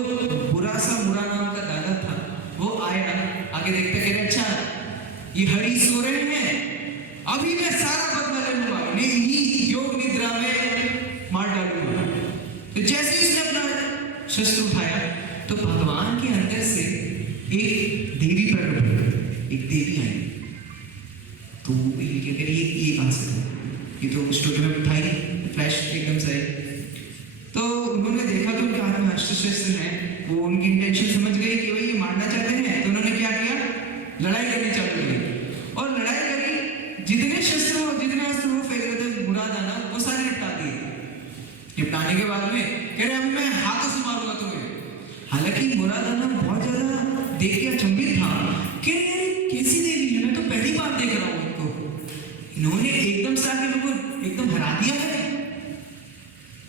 बुरा सा मुरा नाम का दादा था वो आया, आगे देखते कह रहे अच्छा ये हरी सो रहे हैं, अभी मैं सारा बदला लूंगा, नहीं योग निद्रा में मार डालूंगा। तो जैसे ही उसने अपना शस्त्र उठाया तो भगवान के अंदर से एक देवी प्रकट हुई, एक देवी आई। तो ये क्या कह रही है, ये कहां से था, ये तो स्टोरी में उठाई फ्लैश एकदम से आई। तो उन्होंने देखा तो उनके हाथ में अस्त्र शस्त्र है, वो उनकी इंटेंशन समझ गई कि भाई ये मारना चाहते हैं। तो उन्होंने क्या किया, लड़ाई करनी चालू की और लड़ाई करी। जितने शस्त्र जितने अस्त्र वो फेंक रहे थे बुरा दाना वो सारे निपटा दिए। निपटाने के बाद में कह रहे अभी मैं हाथों से मारूंगा तुम्हें। हालांकि बुरा दाना बहुत ज्यादा देख के अचंभित था कि कैसी देवी है, मैं तो पहली बार देख रहा हूँ इनको, इन्होंने एकदम से आके मेरे को एकदम हरा दिया है।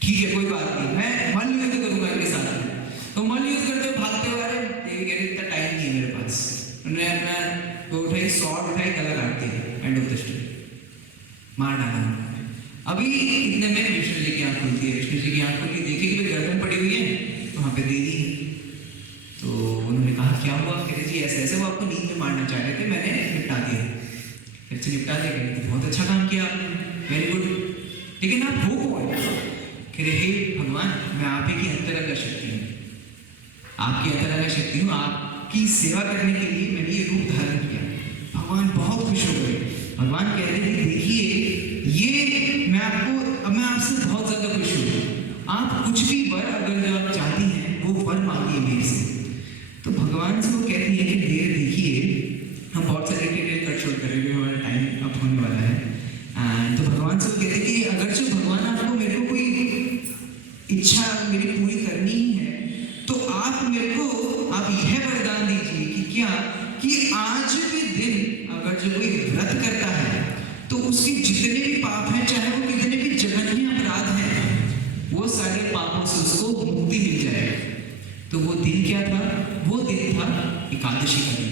ठीक है कोई बात नहीं, मैं मल्ल युद्ध करूंगा इनके साथ। तो मल्ल युद्ध करते हुए भागते हुए आ रहे, देवी कह रही इतना टाइम नहीं है मेरे पास। उन्होंने अपना वो उठाई, सॉर्ड उठाई, गला काट दिया, एंड ऑफ द स्टोरी, मार डाला। अभी इतने में विष्णु जी की आंख खुलती है। विष्णु जी की आंख खुली, देखी कि गर्दन पड़ी हुई है, वहां पे देवी है। तो उन्होंने कहा क्या हुआ, कहते जी ऐसे ऐसे वो आपको नींद में मारना चाह रहे थे, मैंने निपटा दिया। फिर से निपटा दिया, बहुत अच्छा काम किया आपने, वेरी गुड, लेकिन आप हो कौन? कह रहे हे भगवान मैं आप ही की अंतरंग शक्ति हूँ, आपकी अंतरंग शक्ति हूँ, आपकी सेवा करने के लिए मैंने ये रूप धारण किया। भगवान बहुत खुश हो गए। भगवान कह रहे थे देखिए ये मैं आपसे बहुत ज्यादा खुश हूँ, आप कुछ भी वर अगर जो आप चाहती हैं वो वर मांगिए मेरे से। तो भगवान से वो कहती है कि देर देखिए, हम बहुत सारे डिटेल कट शॉर्ट करेंगे, हमारा टाइम अब होने वाला है। तो भगवान से वो कहते हैं कि अगर जो भगवान आपको मेरे को कोई इच्छा मेरी पूरी करनी ही है तो आप मेरे को आप यह वरदान दीजिए कि क्या कि आज के दिन अगर जो कोई व्रत करता है तो उसके जितने भी पाप हैं, चाहे वो कितने भी जघन्य अपराध हैं, वो सारे पापों से उसको मुक्ति मिल जाए। तो वो दिन क्या था, वो दिन था एकादशी का दिन।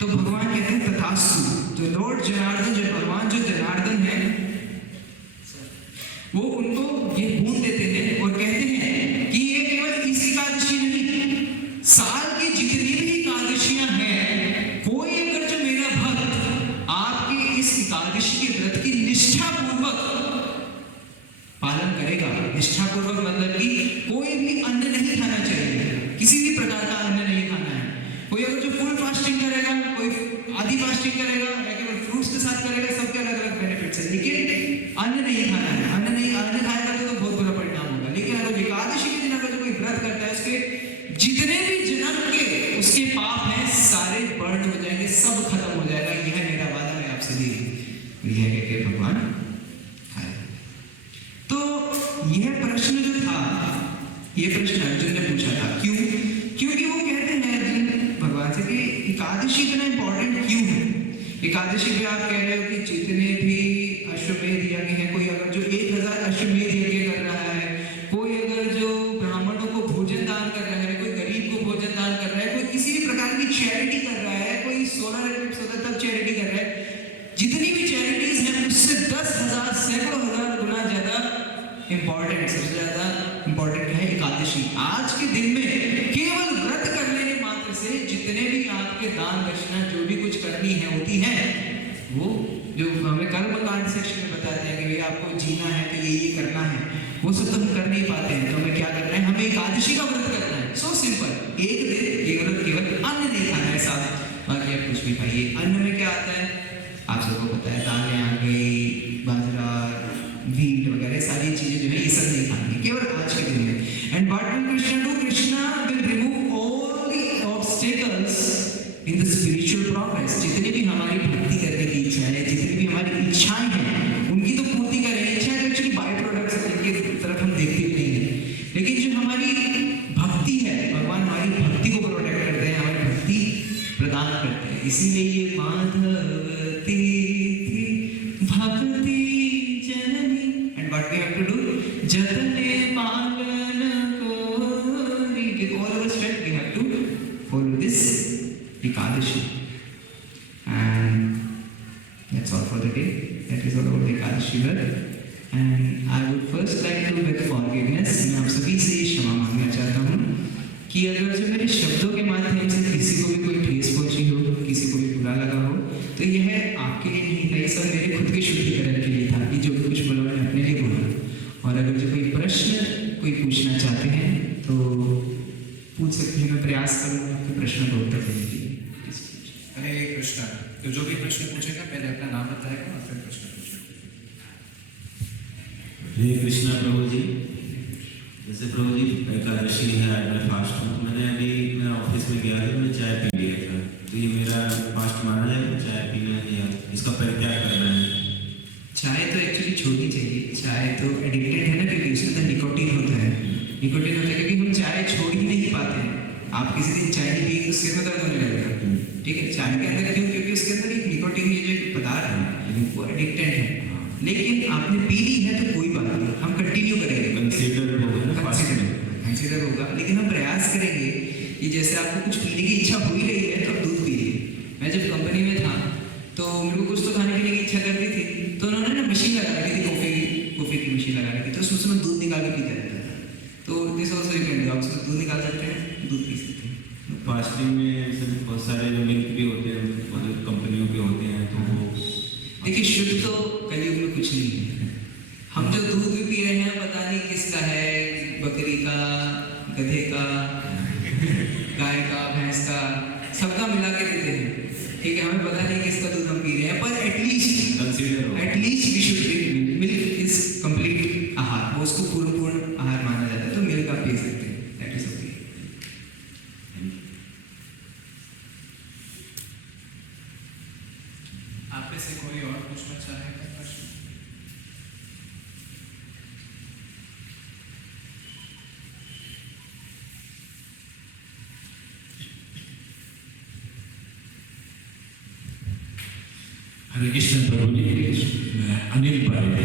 तो भगवान कहते हैं तथास्तु। तो लॉर्ड जनार्दन, जो भगवान जो जनार्दन है वो उनको ये बूंद देते हैं और कहते हैं कि ये केवल इस एकादशी नहीं, साल की जितनी भी एकादशियां हैं, कोई अगर जो मेरा भक्त आपकी इस एकादशी के व्रत की निष्ठा पूर्वक पालन करेगा, निष्ठा पूर्वक मतलब कि कोई भी अन्न नहीं खाना चाहिए, किसी भी प्रकार का अन्न नहीं खाना है। कोई अगर जो फुल फास्टिंग करेगा, कोई आधी फास्टिंग करेगा या केवल फ्रूट्स के साथ करेगा, सबके अलग अलग बेनिफिट्स है, लेकिन अन्न नहीं खाना है। अन्न खाएगा तो बहुत बुरा परिणाम होगा। लेकिन अगर एकादशी के दिन अगर जो कोई व्रत करता है, उसके जितने भी जन्म के उसके पाप हैं सारे बर्न हो जाएंगे, सब खत्म हो जाएगा। यह मेरा वादा मैं आपसे दी, यह कहते भगवान खाए। तो यह प्रश्न जो था, यह प्रश्न अर्जुन ने पूछा था, क्यों? क्योंकि वो कहते हैं अर्जुन भगवान से कि एकादशी इतना इंपॉर्टेंट क्यों है। एकादशी पे आप कह रहे हो कि जितने भी अश्वमेध यज्ञ है, कोई अगर जो 1000 अश्वमेध यज्ञ कर रहा है, कोई अगर जो ब्राह्मणों को भोजन दान कर रहा है, कोई गरीब को भोजन दान कर रहा है, कोई किसी भी प्रकार की चैरिटी कर रहा है, कोई सोलर इक्लिप्स होता है तब चैरिटी कर रहा है, जितनी भी चैरिटीज हैं उससे 10,000 सैकड़ों हजार गुना ज्यादा इंपॉर्टेंट, सबसे ज्यादा इंपॉर्टेंट है एकादशी। आज के दिन में केवल व्रत करने के मात्र से जितने भी आपके दान दक्षिणा जो भी कुछ करनी है होती है, वो जो हमें कर्म कांड सेक्शन में बताते हैं कि भाई आपको जीना है तो ये करना है, वो सब तो हम कर नहीं पाते हैं। तो हमें क्या करना है, हमें एकादशी का व्रत करना है। सो सिंपल, एक दिन केवल अन्न नहीं खाना है साथ, बाकी आप कुछ भी खाइए। अन्न में क्या आता है आप सबको पता है, दालें आ गई, बाजरा, व्हीट वगैरह सारी चीजें जो है ये सब नहीं खानी, केवल आज के दिन में। And what will Krishna do? Krishna will remove all the obstacles in the spiritual progress. जितनी भी हमारी भक्ति करने की इच्छा है, जितनी भी हमारी इच्छाएं हैं, उनकी तो पूर्ति करें। इच्छाएं एक्चुअली बाय प्रोडक्ट्स हैं, जिनकी तरफ हम देखते नहीं हैं, लेकिन जो हमारी भक्ति है, भगवान हमारी भक्ति को प्रोटेक्ट करते हैं, हमारी भक्ति प्रदान करते हैं। इसीलिए ये माधव तीर्थी भक्ति जननी। And what we have to do? जतने पालन कोरी, with all our strength we have to follow this Ekadashi. And that's all for the day. That is all about the Ekadashi व्रत. And I would first like to beg forgiveness. मैं आप सभी प्रयास करूँगा आपके प्रश्न का उत्तर देने के लिए। हरे कृष्णा। तो जो भी प्रश्न पूछेगा पहले अपना नाम बताएगा और फिर प्रश्न पूछेगा। हरे कृष्णा प्रभु जी। जैसे प्रभु जी एकादशी है, आज मैं फास्ट हूँ। मैंने अभी मैं ऑफिस में गया था, मैं चाय पी लिया था, तो ये मेरा फास्ट माना है? चाय पीना है या इसका परित्याग करना है? चाय तो एक्चुअली छोड़नी चाहिए। चाय तो एडिक्टेड है ना, क्योंकि उसके अंदर निकोटीन होता है। निकोटीन होता है क्योंकि हम चाय छोड़ ही नहीं पाते हैं। आप किसी दिन चाय नहीं पिए तो सिर में दर्द होने लगेगा, ठीक है। चाय के अंदर क्यों? क्योंकि उसके अंदर एक निकोटीन ये जो एक पदार्थ है वो एडिक्टेड है। लेकिन आपने पी ली है तो कोई बात नहीं, हम कंटिन्यू करेंगे। कंसिडर होगा, लेकिन हम प्रयास करेंगे कि जैसे आपको कुछ पीने की इच्छा हो ही रही है तो आप दूध पीजिए। मैं जब कंपनी में था तो मेरे को कुछ तो खाने पीने की इच्छा करती थी, तो उन्होंने ना मशीन लगा रखी थी, कॉफी की मशीन लगा रखी थी, तो उसमें दूध निकाल के पीता रहता था। तो this also you can do, आप उसमें दूध निकाल सकते हैं, दूध पी सकते हैं। फास्टिंग में ऐसे बहुत सारे जो मिल्क भी होते हैं, मतलब कंपनियों के होते हैं, तो वो देखिए शुद्ध तो कलयुग में कुछ नहीं है। हम जो दूध भी पी रहे हैं पता नहीं किसका है, बकरी का, गधे का, गाय का, भैंस का, सबका मिला के देते हैं, ठीक है। हमें पता नहीं किसका दूध हम पी रहे हैं, पर at least we should drink milk is complete आहार, वो उसको पूर्ण आहार माना जाता है, तो मिल्क आप पी सकते हैं, दैट इज ओके। आप में से कोई और पूछना चाहेगा प्रश्न? हरे कृष्ण प्रभु जी। मैं अनिल पारेख।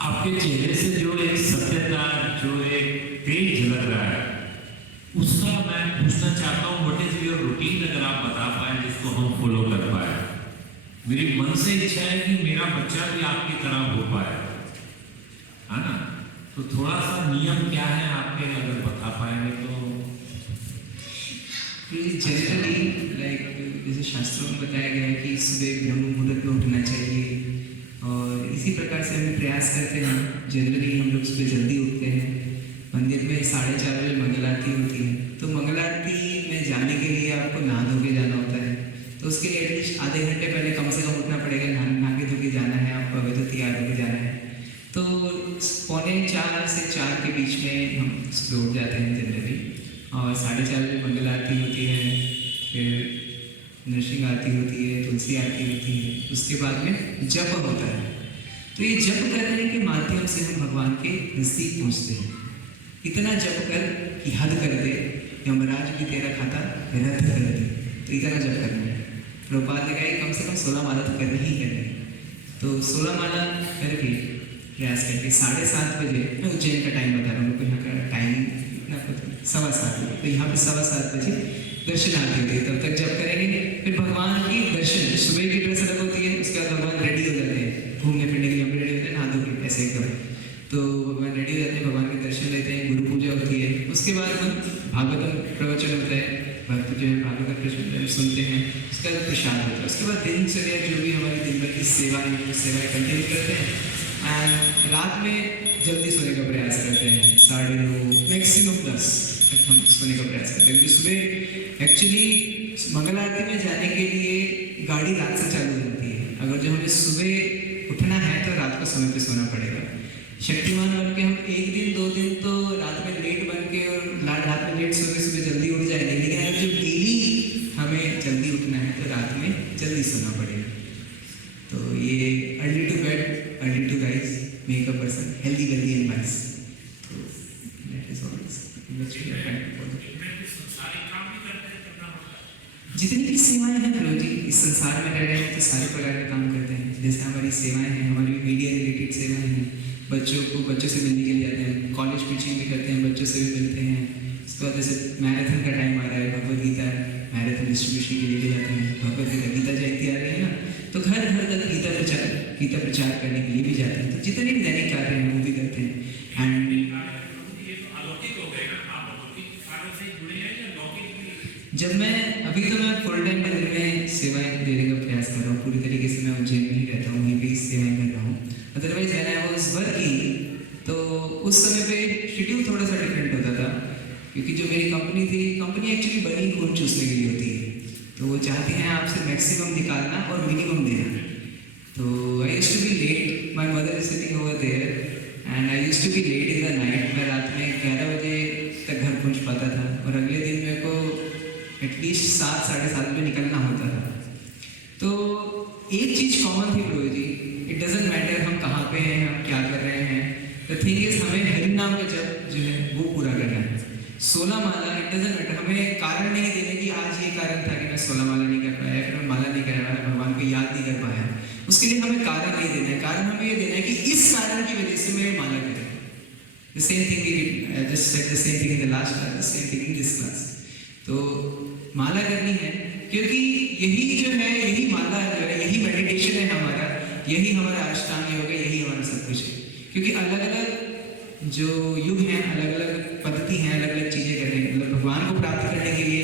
आपके चेहरे से जो एक सत्यता, जो एक तेज झलक रहा है, उसका मैं पूछना चाहता हूँ, व्हाट इज योर रूटीन, अगर आप बता पाए जिसको हम फॉलो कर पाए। मेरी मन से इच्छा है कि मेरा बच्चा भी आपकी तरह हो पाए, है ना। तो थोड़ा सा नियम क्या है आपके, अगर बता पाएंगे तो। जनरली लाइक जैसे शास्त्रों में बताया गया है कि सुबह ब्रह्म मुहूर्त में उठना चाहिए, और इसी प्रकार से हम प्रयास करते हैं। जनरली हम लोग सुबह जल्दी उठते हैं। मंदिर में 4:30 बजे मंगल आरती होती है, तो मंगल आरती में जाने के लिए आपको नहा धो के जाना होता है, तो उसके लिए एटलीस्ट आधे घंटे पहले कम से कम उठना पड़ेगा। नहा के धो के जाना है आपको, अभी तो तैयार होकर जाना है। तो 3:45 से 4 के बीच में हम सुबह उठ जाते हैं जनरली, और 4:30 बजे मंगल आरती होती है, फिर नरसिंह आरती होती है, तुलसी आरती होती है, उसके बाद में जप होता है। तो ये जप करने के माध्यम से हम भगवान के नज़दीक पहुँचते हैं। इतना जप कर कि हद कर दे, यमराज भी तेरा खाता रद्द कर दे, तो इतना जप करना है। प्रभुपाद ने कहा कम से कम 16 माला तो करनी ही करनी है। तो 16 माला करके प्रयास करके 7:30 बजे, मैं उज्जैन का टाइम बता रहा हूँ, यहाँ का टाइम इतना पता 7:15 बजे, तो यहाँ पे 7:15 बजे दर्शन आती होती है, तब तक जब करेंगे। फिर भगवान की दर्शन, सुबह की ड्रेस अलग होती है, उसके बाद भगवान रेडी हो जाते हैं घूमने फिरने के लिए, हम रेडी होते हैं नहा धो के ऐसे एकदम, तो भगवान रेडी हो जाते हैं, भगवान के दर्शन लेते हैं, गुरु पूजा होती है, उसके बाद हम भागवतम प्रवचन होता है, भक्त जो है भागवत प्रवचन सुनते हैं, उसके बाद प्रसाद होता है, उसके बाद दिनचर्या जो भी हमारी दिन भर की सेवा है वो सेवाएँ कंटिन्यू करते हैं। एंड रात में जल्दी सोने का प्रयास करते हैं, 9:30 मैक्सिमम 10 तक हम सोने का प्रयास करते हैं, क्योंकि सुबह एक्चुअली मंगल आरती में जाने के लिए गाड़ी रात से चालू हो जाती है। अगर जो हमें सुबह उठना है तो रात को समय पे सोना पड़ेगा। शक्तिमान बन के हम 1 दिन 2 दिन तो रात में लेट बन के और रात में लेट सो के सुबह जल्दी उठ जाएंगे, लेकिन अगर जो डेली हमें जल्दी उठना है तो रात में जल्दी सोना पड़ेगा। तो ये early to bed early to rise make a person healthy wealthy and wise. तो दैट इज ऑल जितनी भी सेवाएं हैं प्रभु जी, इस संसार में रह रहे हैं तो सारे प्रकार के काम करते हैं। जैसे हमारी सेवाएं हैं, हमारी मीडिया रिलेटेड सेवाएं हैं, बच्चों से मिलने के लिए जाते हैं, कॉलेज टीचिंग भी करते हैं, बच्चों से भी मिलते हैं। उसके बाद जैसे मैराथन का टाइम आ रहा है, भगवद गीता मैराथन डिस्ट्रीब्यूशन के लिए ले जाते हैं, भगवद गीता जयंती आ रही है ना, तो घर घर तक गीता प्रचार करने के लिए भी जाते हैं। तो जितने भी दैनिक कार्य हैं वो भी करते हैं। एंड जब मैं अभी तो मैं फुल टाइम मंदिर में सेवाएं देने का प्रयास कर रहा हूँ, पूरी तरीके से मैं उज्जैन में ही रहता हूँ, वहीं पे सेवाएं कर रहा हूँ। Otherwise when I was working, तो उस समय पे शेड्यूल थोड़ा सा डिफरेंट होता था। क्योंकि जो मेरी कंपनी थी, कंपनी एक्चुअली बड़ी खून चूसने के लिए होती है, तो वो चाहती हैं आपसे मैक्सिमम निकालना और मिनिमम देना। तो I used to be late, my mother is sitting over there and I used to be late in the night. मैं रात में 11 बजे तक घर पहुंच पाता था और अगले दिन मेरे को एटलीस्ट 7 साढ़े 7 बजे निकलना होता था। तो एक चीज़ कॉमन थी प्रभु जी, इट डजेंट मैटर हम कहाँ पे हैं, हम क्या कर रहे हैं, द थिंग इज हमें हरि नाम का जप जो है वो पूरा करना है। 16 माला, इट डजेंट मैटर, हमें कारण नहीं देने की आज ये कारण था कि मैं 16 माला नहीं कर पाया, फिर मैं माला नहीं कर पाया, भगवान को याद नहीं कर पाया, उसके लिए हमें कारण नहीं देना है। कारण हमें ये देना है कि इस कारण की वजह से मैं माला करें। The same thing we did, I just said the same thing in the last class, the same thing in this class. तो माला करनी है क्योंकि यही जो है, यही माला जो है, यही मेडिटेशन है हमारा, यही हमारा अष्टांग योग है, यही हमारा सब कुछ है। क्योंकि अलग अलग जो युग हैं, अलग अलग पद्धति हैं, अलग अलग चीज़ें करने, मतलब भगवान को प्राप्त करने के लिए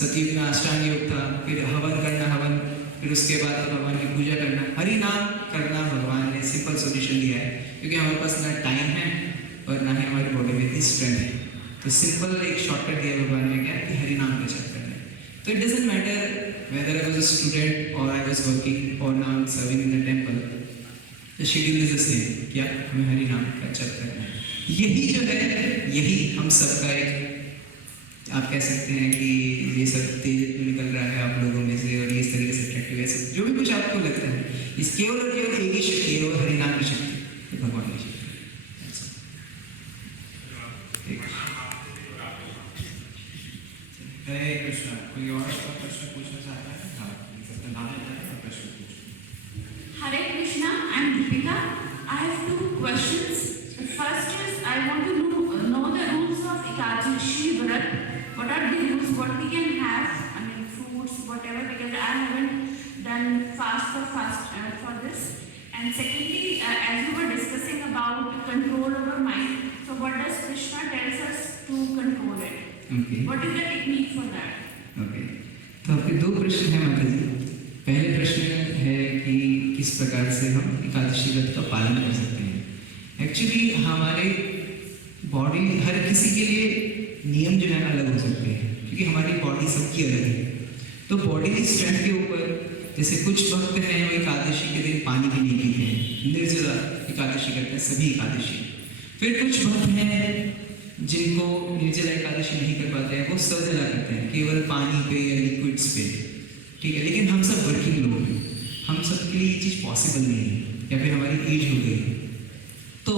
सतयुग में अष्टांग योग था, फिर हवन करना, हवन, फिर उसके बाद तो भगवान की पूजा करना, हरि नाम करना। भगवान ने सिंपल सॉल्यूशन दिया है क्योंकि हमारे पास ना टाइम है और ना ही हमारी बॉडी में इतनी स्ट्रेंथ है, तो सिंपल एक शॉर्टकट दिया भगवान ने क्या कि हरि नाम का जप करना है। तो it doesn't matter whether I was a student or I was working or now I'm serving in the temple, the schedule is the same, क्या हमें हरि नाम का जप करना है। यही जो है, यही हम सबका एक, आप कह सकते हैं कि ये सब तेज निकल रहा है आप लोगों में से और ये इस तरीके से अट्रैक्टिव है, जो भी कुछ आपको लगता है, इस केवल और केवल एक ही शक्ति है, वो हरि नाम की शक्ति, तो भगवान की शक्ति। हरे कृष्णा। कोई और प्रश्न पूछना चाहता है? हाँ, अपना नाम बताएं और प्रश्न पूछें। Hare Krishna, I'm Deepika. I have 2 questions. The first is I want to know the rules of Ekadashi Vrat. What are the rules? What we can have? I mean, fruits, whatever. Because I haven't done fast for this. And secondly, as we were discussing about control over mind, so what does Krishna tells us to control it? Okay. What is the technique for that? Okay. तो आपके 2 प्रश्न हैं माता जी। पहले प्रश्न है कि किस प्रकार से हम एकादशी व्रत का पालन कर सकते हैं। एक्चुअली हमारे बॉडी, हर किसी के लिए नियम जो है अलग हो सकते हैं क्योंकि हमारी बॉडी सबकी अलग है। तो बॉडी की स्ट्रेंथ के ऊपर, जैसे कुछ भक्त हैं वो एकादशी के दिन पानी भी नहीं पीते हैं, निर्जला एकादशी करते हैं सभी एकादशी। फिर कुछ भक्त हैं जिनको निर्जला एकादशी नहीं कर पाते हैं, वो सजला करते हैं केवल पानी पे या लिक्विड्स पे, ठीक है। लेकिन हम सब वर्किंग लोग हैं, हम सब के लिए ये चीज़ पॉसिबल नहीं है, या फिर हमारी एज हो गई तो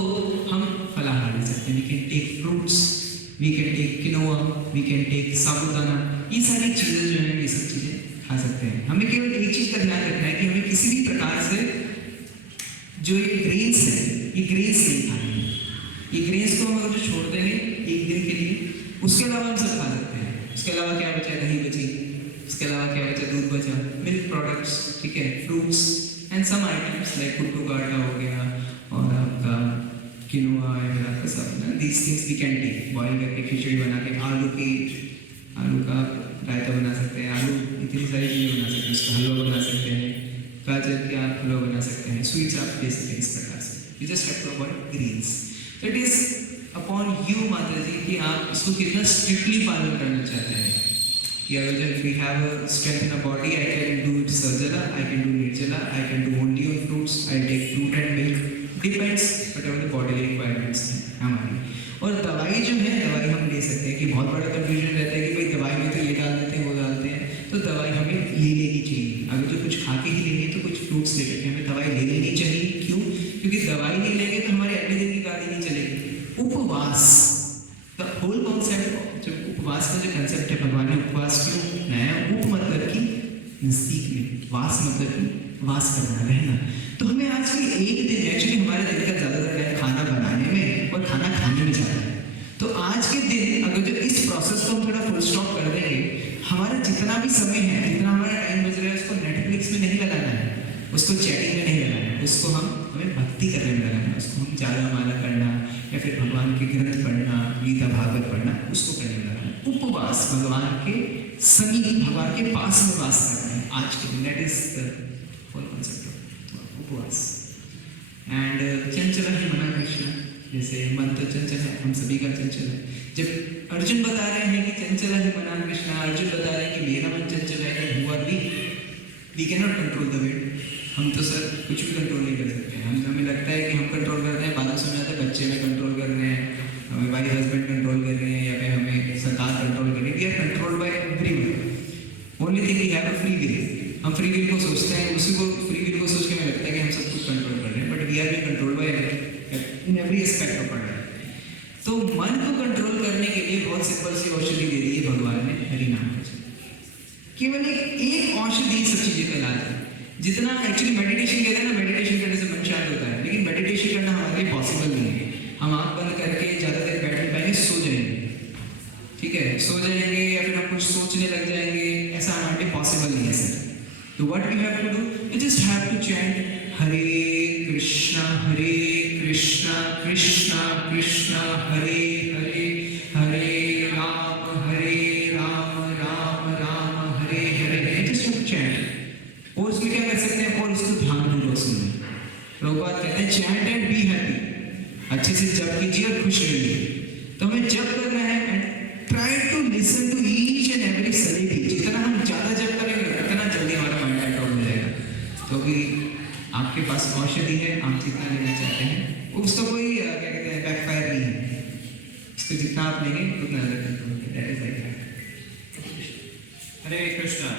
हम फलाहार ले सकते हैं। We can take fruits, we can take quinoa, we can take sabudana, ये सारी चीज़ें जो हैं, ये सब चीज़ें खा सकते हैं। हमें केवल एक चीज़ का ध्यान रखना है कि हमें किसी भी प्रकार से जो ये ग्रेन्स है, ये ग्रेन्स नहीं खाने हैं। ये ग्रेन्स को हम अगर जो छोड़ देंगे एक दिन के लिए, उसके अलावा हम सब खा सकते हैं। उसके अलावा क्या बचा? दही बची, उसके अलावा क्या बचा? दूध बचा, मिल्क प्रोडक्ट्स, ठीक है, fruits and some items like kuttu गाटा हो गया और आपका किनोआ है, आपका सब ना, these things we can take. Boil करके खिचड़ी बना के, आलू का रायता बना सकते हैं, आलू इतनी सारी चीज़ें बना सकते हैं, उसका हलवा बना सकते हैं, गाजर के आप हलवा बना सकते हैं, स्वीट्स आप दे सकते हैं इस प्रकार से। You just have to avoid greens. So it is upon you, माता जी, कि आप इसको कितना स्ट्रिक्टली पालन करना चाहते हैं। कि अगर जब we have a strength in a body, I can do it sarjala, I can do nirjala, I can do only on fruits, I take fruit and milk, depends whatever the body requirements हैं हमारी। और दवाई जो है, दवाई हम ले सकते हैं कि बहुत बड़ा कंफ्यूजन रहता है कि भाई दवाई में तो ये डाल देते हैं, वो डालते हैं, तो दवाई हमें ले लेनी चाहिए। अगर जो कुछ खा के ही लेंगे तो कुछ फ्रूट्स लेकर के हमें दवाई ले लेनी चाहिए। क्यों? क्योंकि दवाई नहीं लेंगे तो हमारे अगले दिन की गाड़ी नहीं चलेगी। उपवास, द होल कॉन्सेप्ट, जो उपवास का जो कंसेप्ट है, भगवान ने उपवास क्यों बनाया? उप मतलब कि नजदीक में, वास मतलब कि वास करना, रहना। तो हमें आज के एक दिन, एक्चुअली हमारे दिन का ज़्यादातर टाइम खाना बनाने में और खाना खाने में जाता है। तो आज के दिन अगर जो इस प्रोसेस को हम थोड़ा फुल स्टॉप कर देंगे, हमारा जितना भी समय है, जितना हमारा टाइम बच रहा है, उसको नेटफ्लिक्स में नहीं लगाना है, उसको चैटिंग में नहीं लगाना है, उसको हमें भक्ति करने में लगाना है, उसको हम जाला माला करना या फिर भगवान के ग्रंथ पढ़ना, गीता भागवत पढ़ना, उसको करने में लगाना है। उपवास, भगवान के समीप, भगवान के पास में वास करना है आज के दिन। That is the whole concept of उपवास। एंड चंचला ही मना कृष्ण जैसे मन तो चंचल है, हम सभी का चंचल है। जब अर्जुन बता रहे हैं कि चंचल है मना कृष्णा, अर्जुन बता रहे हैं कि मेरा मन चंचल है, हुआ we can not control the wind. हम तो सर कुछ भी कंट्रोल नहीं कर सकते। हमें लगता है कि हम कंट्रोल कर रहे हैं, बाद में समझ आता है बच्चे में कंट्रोल कर रहे हैं, हमें वाइफ हस्बैंड कंट्रोल कर रहे हैं, या फिर हमें सरकार कंट्रोल कर रही है। We are controlled by everyone. Only thing we have a free will. हम फ्री विल को सोचते हैं, उसी को फ्री विल को सोच के हमें लगता है कि हम सब कुछ कंट्रोल कर रहे हैं, but we are being controlled by in every aspect of our life. तो मन को कंट्रोल करने के लिए बहुत सिंपल सी औषधि दे दी है भगवान ने, हरि नाम का। केवल एक औषधि सब चीजें का इलाज है। जितना एक्चुअली मेडिटेशन कहते हैं ना, मेडिटेशन करने से मन शांत होता है, लेकिन मेडिटेशन करना हमारे लिए पॉसिबल नहीं है। हम आंख बंद करके ज़्यादा देर बैठ नहीं पाएंगे, सो जाएंगे, ठीक है, सो जाएंगे, या फिर हम कुछ सोचने लग जाएंगे, ऐसा हमारे लिए पॉसिबल नहीं है सर। तो what we have to do, we just have to chant Hare Krishna Krishna Krishna Hare Hare, Hare Ram Ram Ram Hare Hare. Just chant. और उसमें क्या कर सकते हैं, और उसको ध्यानपूर्वक सुनना। प्रभुपाद कहते हैं चैंट एंड बी हैप्पी, अच्छे से जप कीजिए और खुश रहिए। तो हमें जप करना है and try to listen to each and every syllable. जितना हम ज़्यादा जप करेंगे उतना जल्दी हमारा माइंड कंट्रोल हो जाएगा। तो अभी आपके पास औषधि है, आप जितना लेना चाहते हैं, उसका कोई क्या कहते हैं बैकफायर नहीं है। इसको जितना आप लेंगे उतना ज़्यादा कंट्रोल। हरे कृष्णा।